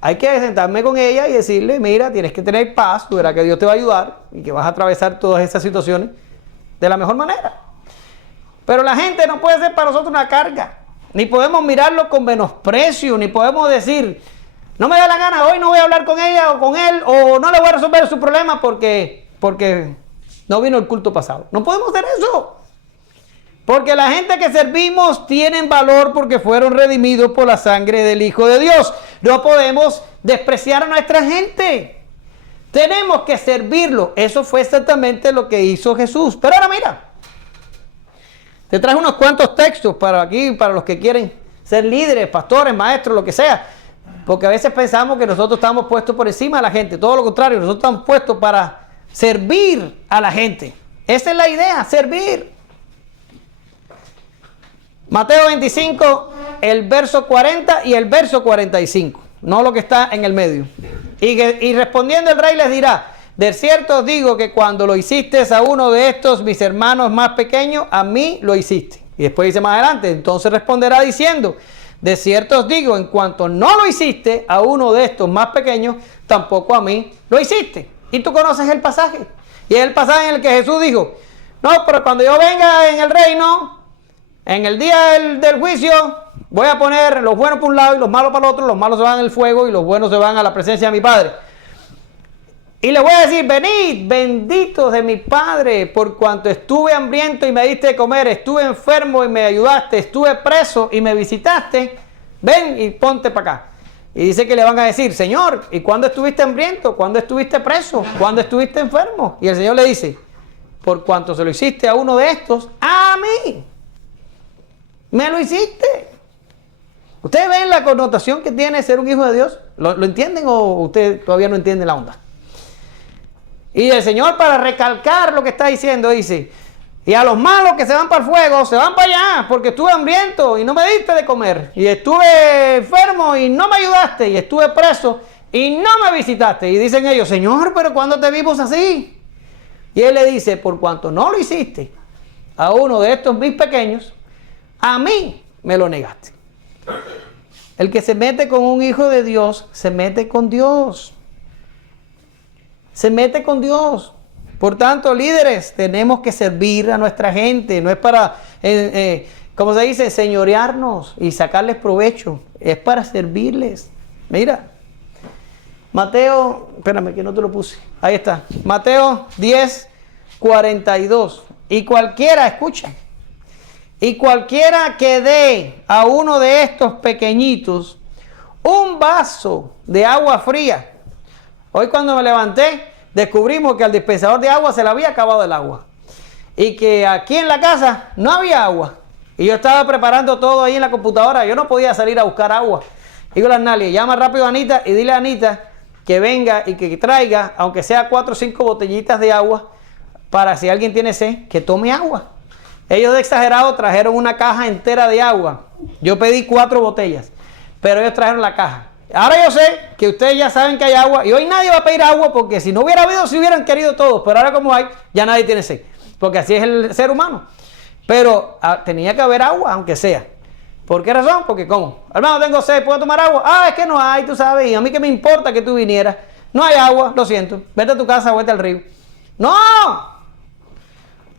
Hay que sentarme con ella y decirle, mira, tienes que tener paz, tú verás que Dios te va a ayudar y que vas a atravesar todas estas situaciones de la mejor manera. Pero la gente no puede ser para nosotros una carga. Ni podemos mirarlo con menosprecio, ni podemos decir, no me da la gana, hoy no voy a hablar con ella o con él, o no le voy a resolver su problema porque no vino el culto pasado. No podemos hacer eso. Porque la gente que servimos tienen valor porque fueron redimidos por la sangre del Hijo de Dios. No podemos despreciar a nuestra gente. Tenemos que servirlo. Eso fue exactamente lo que hizo Jesús. Pero ahora mira, te traje unos cuantos textos para aquí, para los que quieren ser líderes, pastores, maestros, lo que sea. Porque a veces pensamos que nosotros estamos puestos por encima de la gente. Todo lo contrario, nosotros estamos puestos para servir a la gente. Esa es la idea, servir. Mateo 25, el verso 40 y el verso 45. No lo que está en el medio. Y respondiendo el rey les dirá, de cierto os digo que cuando lo hiciste a uno de estos mis hermanos más pequeños, a mí lo hiciste. Y después dice más adelante, entonces responderá diciendo, De cierto os digo, en cuanto no lo hiciste a uno de estos más pequeños, tampoco a mí lo hiciste. Y tú conoces el pasaje. Y es el pasaje en el que Jesús dijo, no, pero cuando yo venga en el reino, en el día del juicio, voy a poner los buenos por un lado y los malos para el otro. Los malos se van al fuego y los buenos se van a la presencia de mi Padre. Y le voy a decir, venid, benditos de mi Padre, por cuanto estuve hambriento y me diste de comer, estuve enfermo y me ayudaste, estuve preso y me visitaste, ven y ponte para acá. Y dice que le van a decir, Señor, ¿y cuándo estuviste hambriento? ¿Cuándo estuviste preso? ¿Cuándo estuviste enfermo? Y el Señor le dice, por cuanto se lo hiciste a uno de estos, a mí, me lo hiciste. ¿Ustedes ven la connotación que tiene ser un hijo de Dios? ¿Lo entienden o ustedes todavía no entienden la onda? Y el Señor, para recalcar lo que está diciendo, dice, y a los malos que se van para el fuego, se van para allá, porque estuve hambriento y no me diste de comer, y estuve enfermo y no me ayudaste, y estuve preso y no me visitaste. Y dicen ellos, Señor, pero ¿cuándo te vimos así? Y Él le dice, por cuanto no lo hiciste a uno de estos mis pequeños, a mí me lo negaste. El que se mete con un hijo de Dios, se mete con Dios. Se mete con Dios. Por tanto, líderes, tenemos que servir a nuestra gente. No es para, como se dice, señorearnos y sacarles provecho. Es para servirles. Mira, Mateo, espérame que no te lo puse. Ahí está. Mateo 10:42. Y cualquiera, escucha, y cualquiera que dé a uno de estos pequeñitos un vaso de agua fría. Hoy cuando me levanté, descubrimos que al dispensador de agua se le había acabado el agua. Y que aquí en la casa no había agua. Y yo estaba preparando todo ahí en la computadora. Yo no podía salir a buscar agua. Digo a Arnalia, llama rápido a Anita y dile a Anita que venga y que traiga, aunque sea 4 o 5 botellitas de agua, para si alguien tiene sed, que tome agua. Ellos de exagerado trajeron una caja entera de agua. Yo pedí 4 botellas, pero ellos trajeron la caja. Ahora yo sé que ustedes ya saben que hay agua y hoy nadie va a pedir agua porque si no hubiera habido, si hubieran querido todos, pero ahora como hay, ya nadie tiene sed, porque así es el ser humano. Pero tenía que haber agua, aunque sea. ¿Por qué razón? Porque ¿cómo? Hermano, tengo sed, ¿puedo tomar agua? Ah, es que no hay, tú sabes, y a mí que me importa que tú vinieras. No hay agua, lo siento, vete a tu casa, vete al río. ¡No!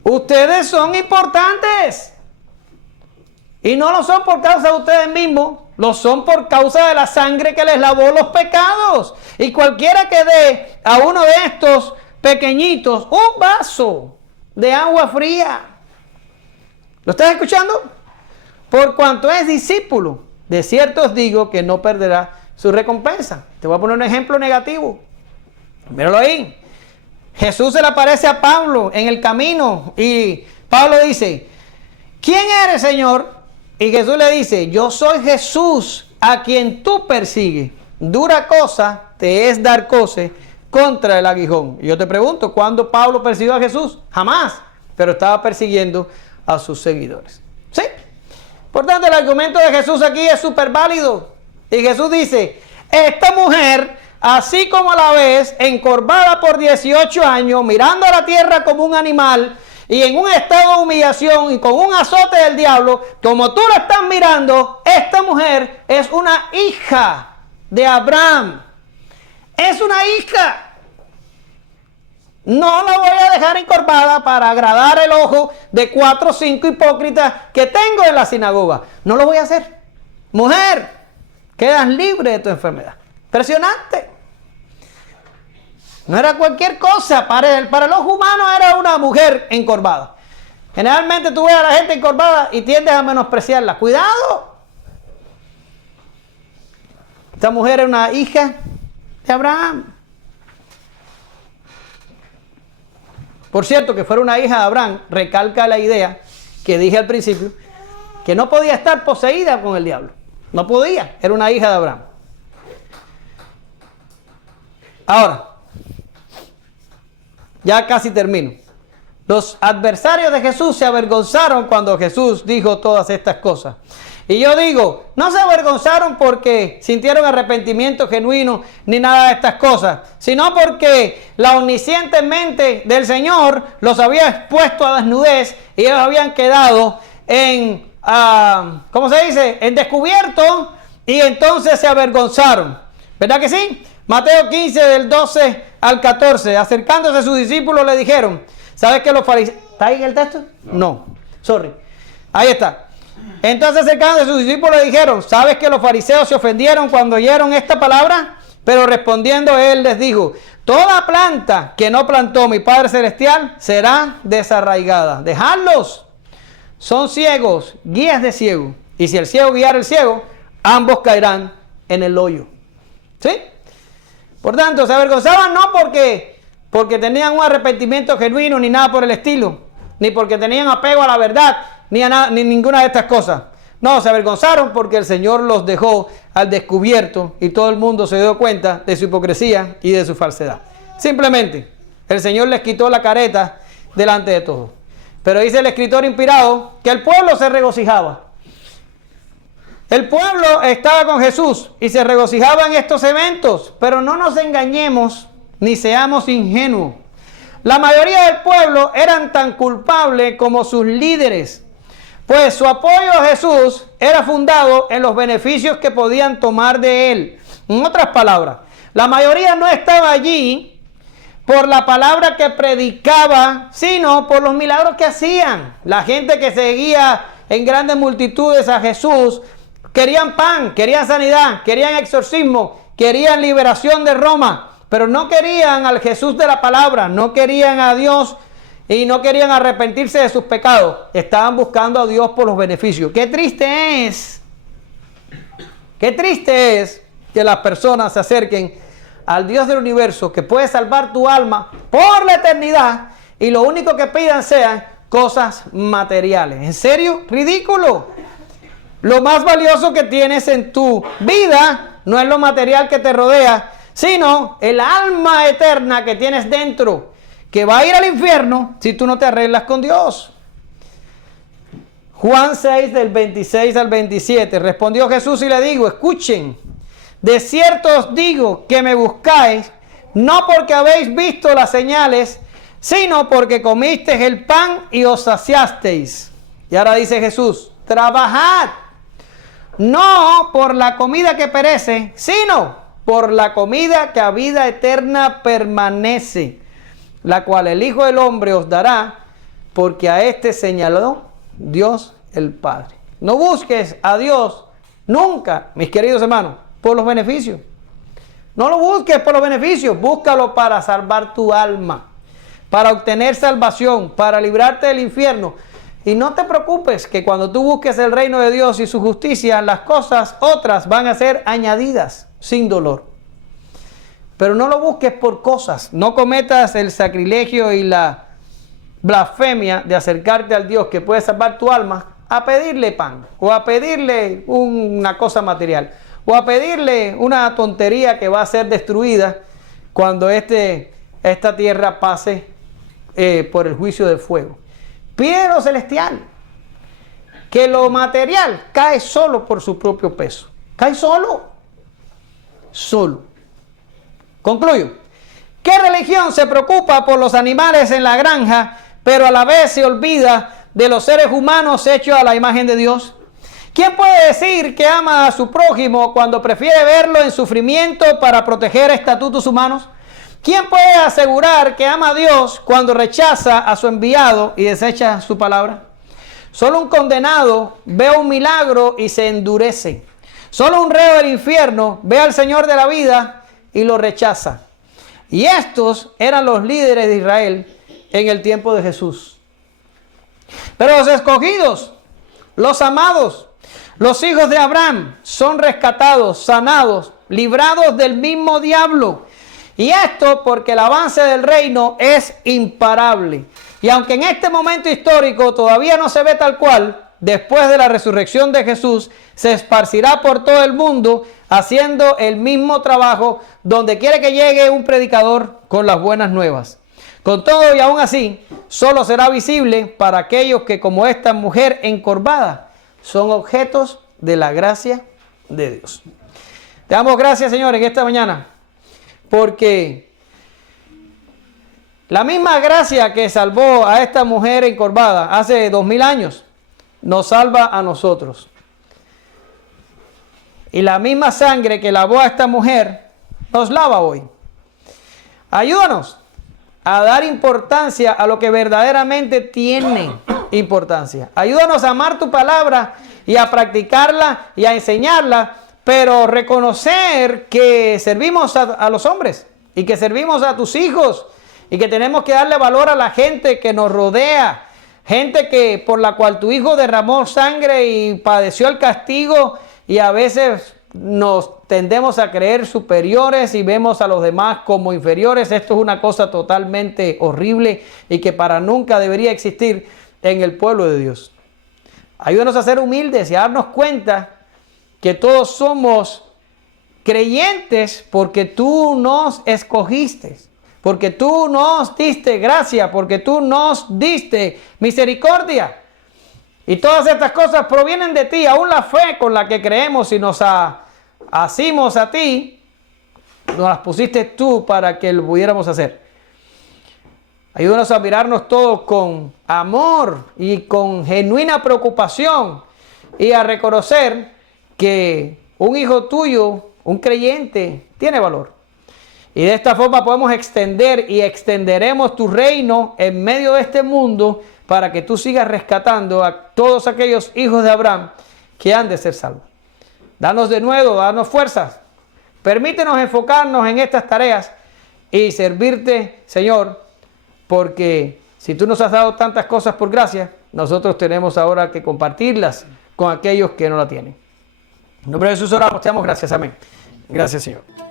Ustedes son importantes. Y no lo son por causa de ustedes mismos, lo son por causa de la sangre que les lavó los pecados. Y cualquiera que dé a uno de estos pequeñitos un vaso de agua fría. ¿Lo estás escuchando? Por cuanto es discípulo, de cierto os digo que no perderá su recompensa. Te voy a poner un ejemplo negativo. Míralo ahí. Jesús se le aparece a Pablo en el camino y Pablo dice, ¿quién eres, Señor? Y Jesús le dice, yo soy Jesús a quien tú persigues. Dura cosa te es dar coces contra el aguijón. Y yo te pregunto, ¿cuándo Pablo persiguió a Jesús? Jamás, pero estaba persiguiendo a sus seguidores. ¿Sí? Por tanto, el argumento de Jesús aquí es súper válido. Y Jesús dice, esta mujer, así como la ves, encorvada por 18 años, mirando a la tierra como un animal, y en un estado de humillación y con un azote del diablo, como tú la estás mirando, esta mujer es una hija de Abraham. Es una hija. No la voy a dejar encorvada para agradar el ojo de 4 o 5 hipócritas que tengo en la sinagoga. No lo voy a hacer. Mujer, quedas libre de tu enfermedad. Impresionante. No era cualquier cosa, para el ojo humano era una mujer encorvada. Generalmente tú ves a la gente encorvada y tiendes a menospreciarla. ¡Cuidado! Esta mujer era una hija de Abraham. Por cierto, que fuera una hija de Abraham, recalca la idea que dije al principio, que no podía estar poseída con el diablo. No podía, era una hija de Abraham. Ahora, ya casi termino. Los adversarios de Jesús se avergonzaron cuando Jesús dijo todas estas cosas. Y yo digo, no se avergonzaron porque sintieron arrepentimiento genuino ni nada de estas cosas, sino porque la omnisciente mente del Señor los había expuesto a desnudez y ellos habían quedado en ¿cómo se dice? En descubierto, y entonces se avergonzaron. ¿Verdad que sí? Mateo 15, del 12 al 14. Acercándose a sus discípulos le dijeron, ¿sabes que los fariseos... ¿Está ahí el texto? No. Sorry. Ahí está. Entonces acercándose a sus discípulos le dijeron, ¿sabes que los fariseos se ofendieron cuando oyeron esta palabra? Pero respondiendo él les dijo, toda planta que no plantó mi Padre Celestial será desarraigada. Dejadlos. Son ciegos, guías de ciego. Y si el ciego guiara al ciego, ambos caerán en el hoyo. ¿Sí? Por tanto, se avergonzaban no porque tenían un arrepentimiento genuino ni nada por el estilo, ni porque tenían apego a la verdad, ni ninguna de estas cosas. No, se avergonzaron porque el Señor los dejó al descubierto y todo el mundo se dio cuenta de su hipocresía y de su falsedad. Simplemente, el Señor les quitó la careta delante de todos. Pero dice el escritor inspirado que el pueblo se regocijaba. El pueblo estaba con Jesús y se regocijaba en estos eventos, pero no nos engañemos ni seamos ingenuos. La mayoría del pueblo eran tan culpables como sus líderes, pues su apoyo a Jesús era fundado en los beneficios que podían tomar de él. En otras palabras, la mayoría no estaba allí por la palabra que predicaba, sino por los milagros que hacían. La gente que seguía en grandes multitudes a Jesús querían pan, querían sanidad, querían exorcismo, querían liberación de Roma, pero no querían al Jesús de la palabra, no querían a Dios y no querían arrepentirse de sus pecados. Estaban buscando a Dios por los beneficios. Qué triste es que las personas se acerquen al Dios del universo que puede salvar tu alma por la eternidad y lo único que pidan sean cosas materiales. ¿En serio? Ridículo. Lo más valioso que tienes en tu vida no es lo material que te rodea, sino el alma eterna que tienes dentro, que va a ir al infierno si tú no te arreglas con Dios. Juan 6, del 26 al 27, respondió Jesús y le digo, escuchen, de cierto os digo que me buscáis, no porque habéis visto las señales, sino porque comisteis el pan y os saciasteis. Y ahora dice Jesús, trabajad, no por la comida que perece, sino por la comida que a vida eterna permanece, la cual el Hijo del Hombre os dará, porque a este señaló Dios el Padre. No busques a Dios nunca, mis queridos hermanos, por los beneficios. No lo busques por los beneficios, búscalo para salvar tu alma, para obtener salvación, para librarte del infierno. Y no te preocupes que cuando tú busques el reino de Dios y su justicia, las cosas otras van a ser añadidas sin dolor. Pero no lo busques por cosas. No cometas el sacrilegio y la blasfemia de acercarte al Dios que puede salvar tu alma a pedirle pan o a pedirle una cosa material o a pedirle una tontería que va a ser destruida cuando esta tierra pase por el juicio de fuego. Pide lo celestial, que lo material cae solo por su propio peso. Cae solo. Concluyo. ¿Qué religión se preocupa por los animales en la granja, pero a la vez se olvida de los seres humanos hechos a la imagen de Dios? ¿Quién puede decir que ama a su prójimo cuando prefiere verlo en sufrimiento para proteger estatutos humanos? ¿Quién puede asegurar que ama a Dios cuando rechaza a su enviado y desecha su palabra? Solo un condenado ve un milagro y se endurece. Solo un reo del infierno ve al Señor de la vida y lo rechaza. Y estos eran los líderes de Israel en el tiempo de Jesús. Pero los escogidos, los amados, los hijos de Abraham son rescatados, sanados, librados del mismo diablo. Y esto porque el avance del reino es imparable. Y aunque en este momento histórico todavía no se ve tal cual, después de la resurrección de Jesús, se esparcirá por todo el mundo haciendo el mismo trabajo donde quiere que llegue un predicador con las buenas nuevas. Con todo y aún así, solo será visible para aquellos que, como esta mujer encorvada, son objetos de la gracia de Dios. Te damos gracias, Señor, en esta mañana, porque la misma gracia que salvó a esta mujer encorvada hace 2000 años, nos salva a nosotros. Y la misma sangre que lavó a esta mujer nos lava hoy. Ayúdanos a dar importancia a lo que verdaderamente tiene importancia. Ayúdanos a amar tu palabra y a practicarla y a enseñarla, pero reconocer que servimos a los hombres y que servimos a tus hijos y que tenemos que darle valor a la gente que nos rodea, gente que por la cual tu hijo derramó sangre y padeció el castigo, y a veces nos tendemos a creer superiores y vemos a los demás como inferiores. Esto es una cosa totalmente horrible y que para nunca debería existir en el pueblo de Dios. Ayúdanos a ser humildes y a darnos cuenta que todos somos creyentes porque tú nos escogiste, porque tú nos diste gracia, porque tú nos diste misericordia. Y todas estas cosas provienen de ti. Aún la fe con la que creemos y nos asimos a ti, nos las pusiste tú para que lo pudiéramos hacer. Ayúdanos a mirarnos todos con amor y con genuina preocupación y a reconocer que un hijo tuyo, un creyente, tiene valor. Y de esta forma podemos extender y extenderemos tu reino en medio de este mundo para que tú sigas rescatando a todos aquellos hijos de Abraham que han de ser salvos. Danos de nuevo, danos fuerzas. Permítenos enfocarnos en estas tareas y servirte, Señor, porque si tú nos has dado tantas cosas por gracia, nosotros tenemos ahora que compartirlas con aquellos que no la tienen. En nombre de Jesús oramos, te damos gracias. Amén. Gracias, Señor.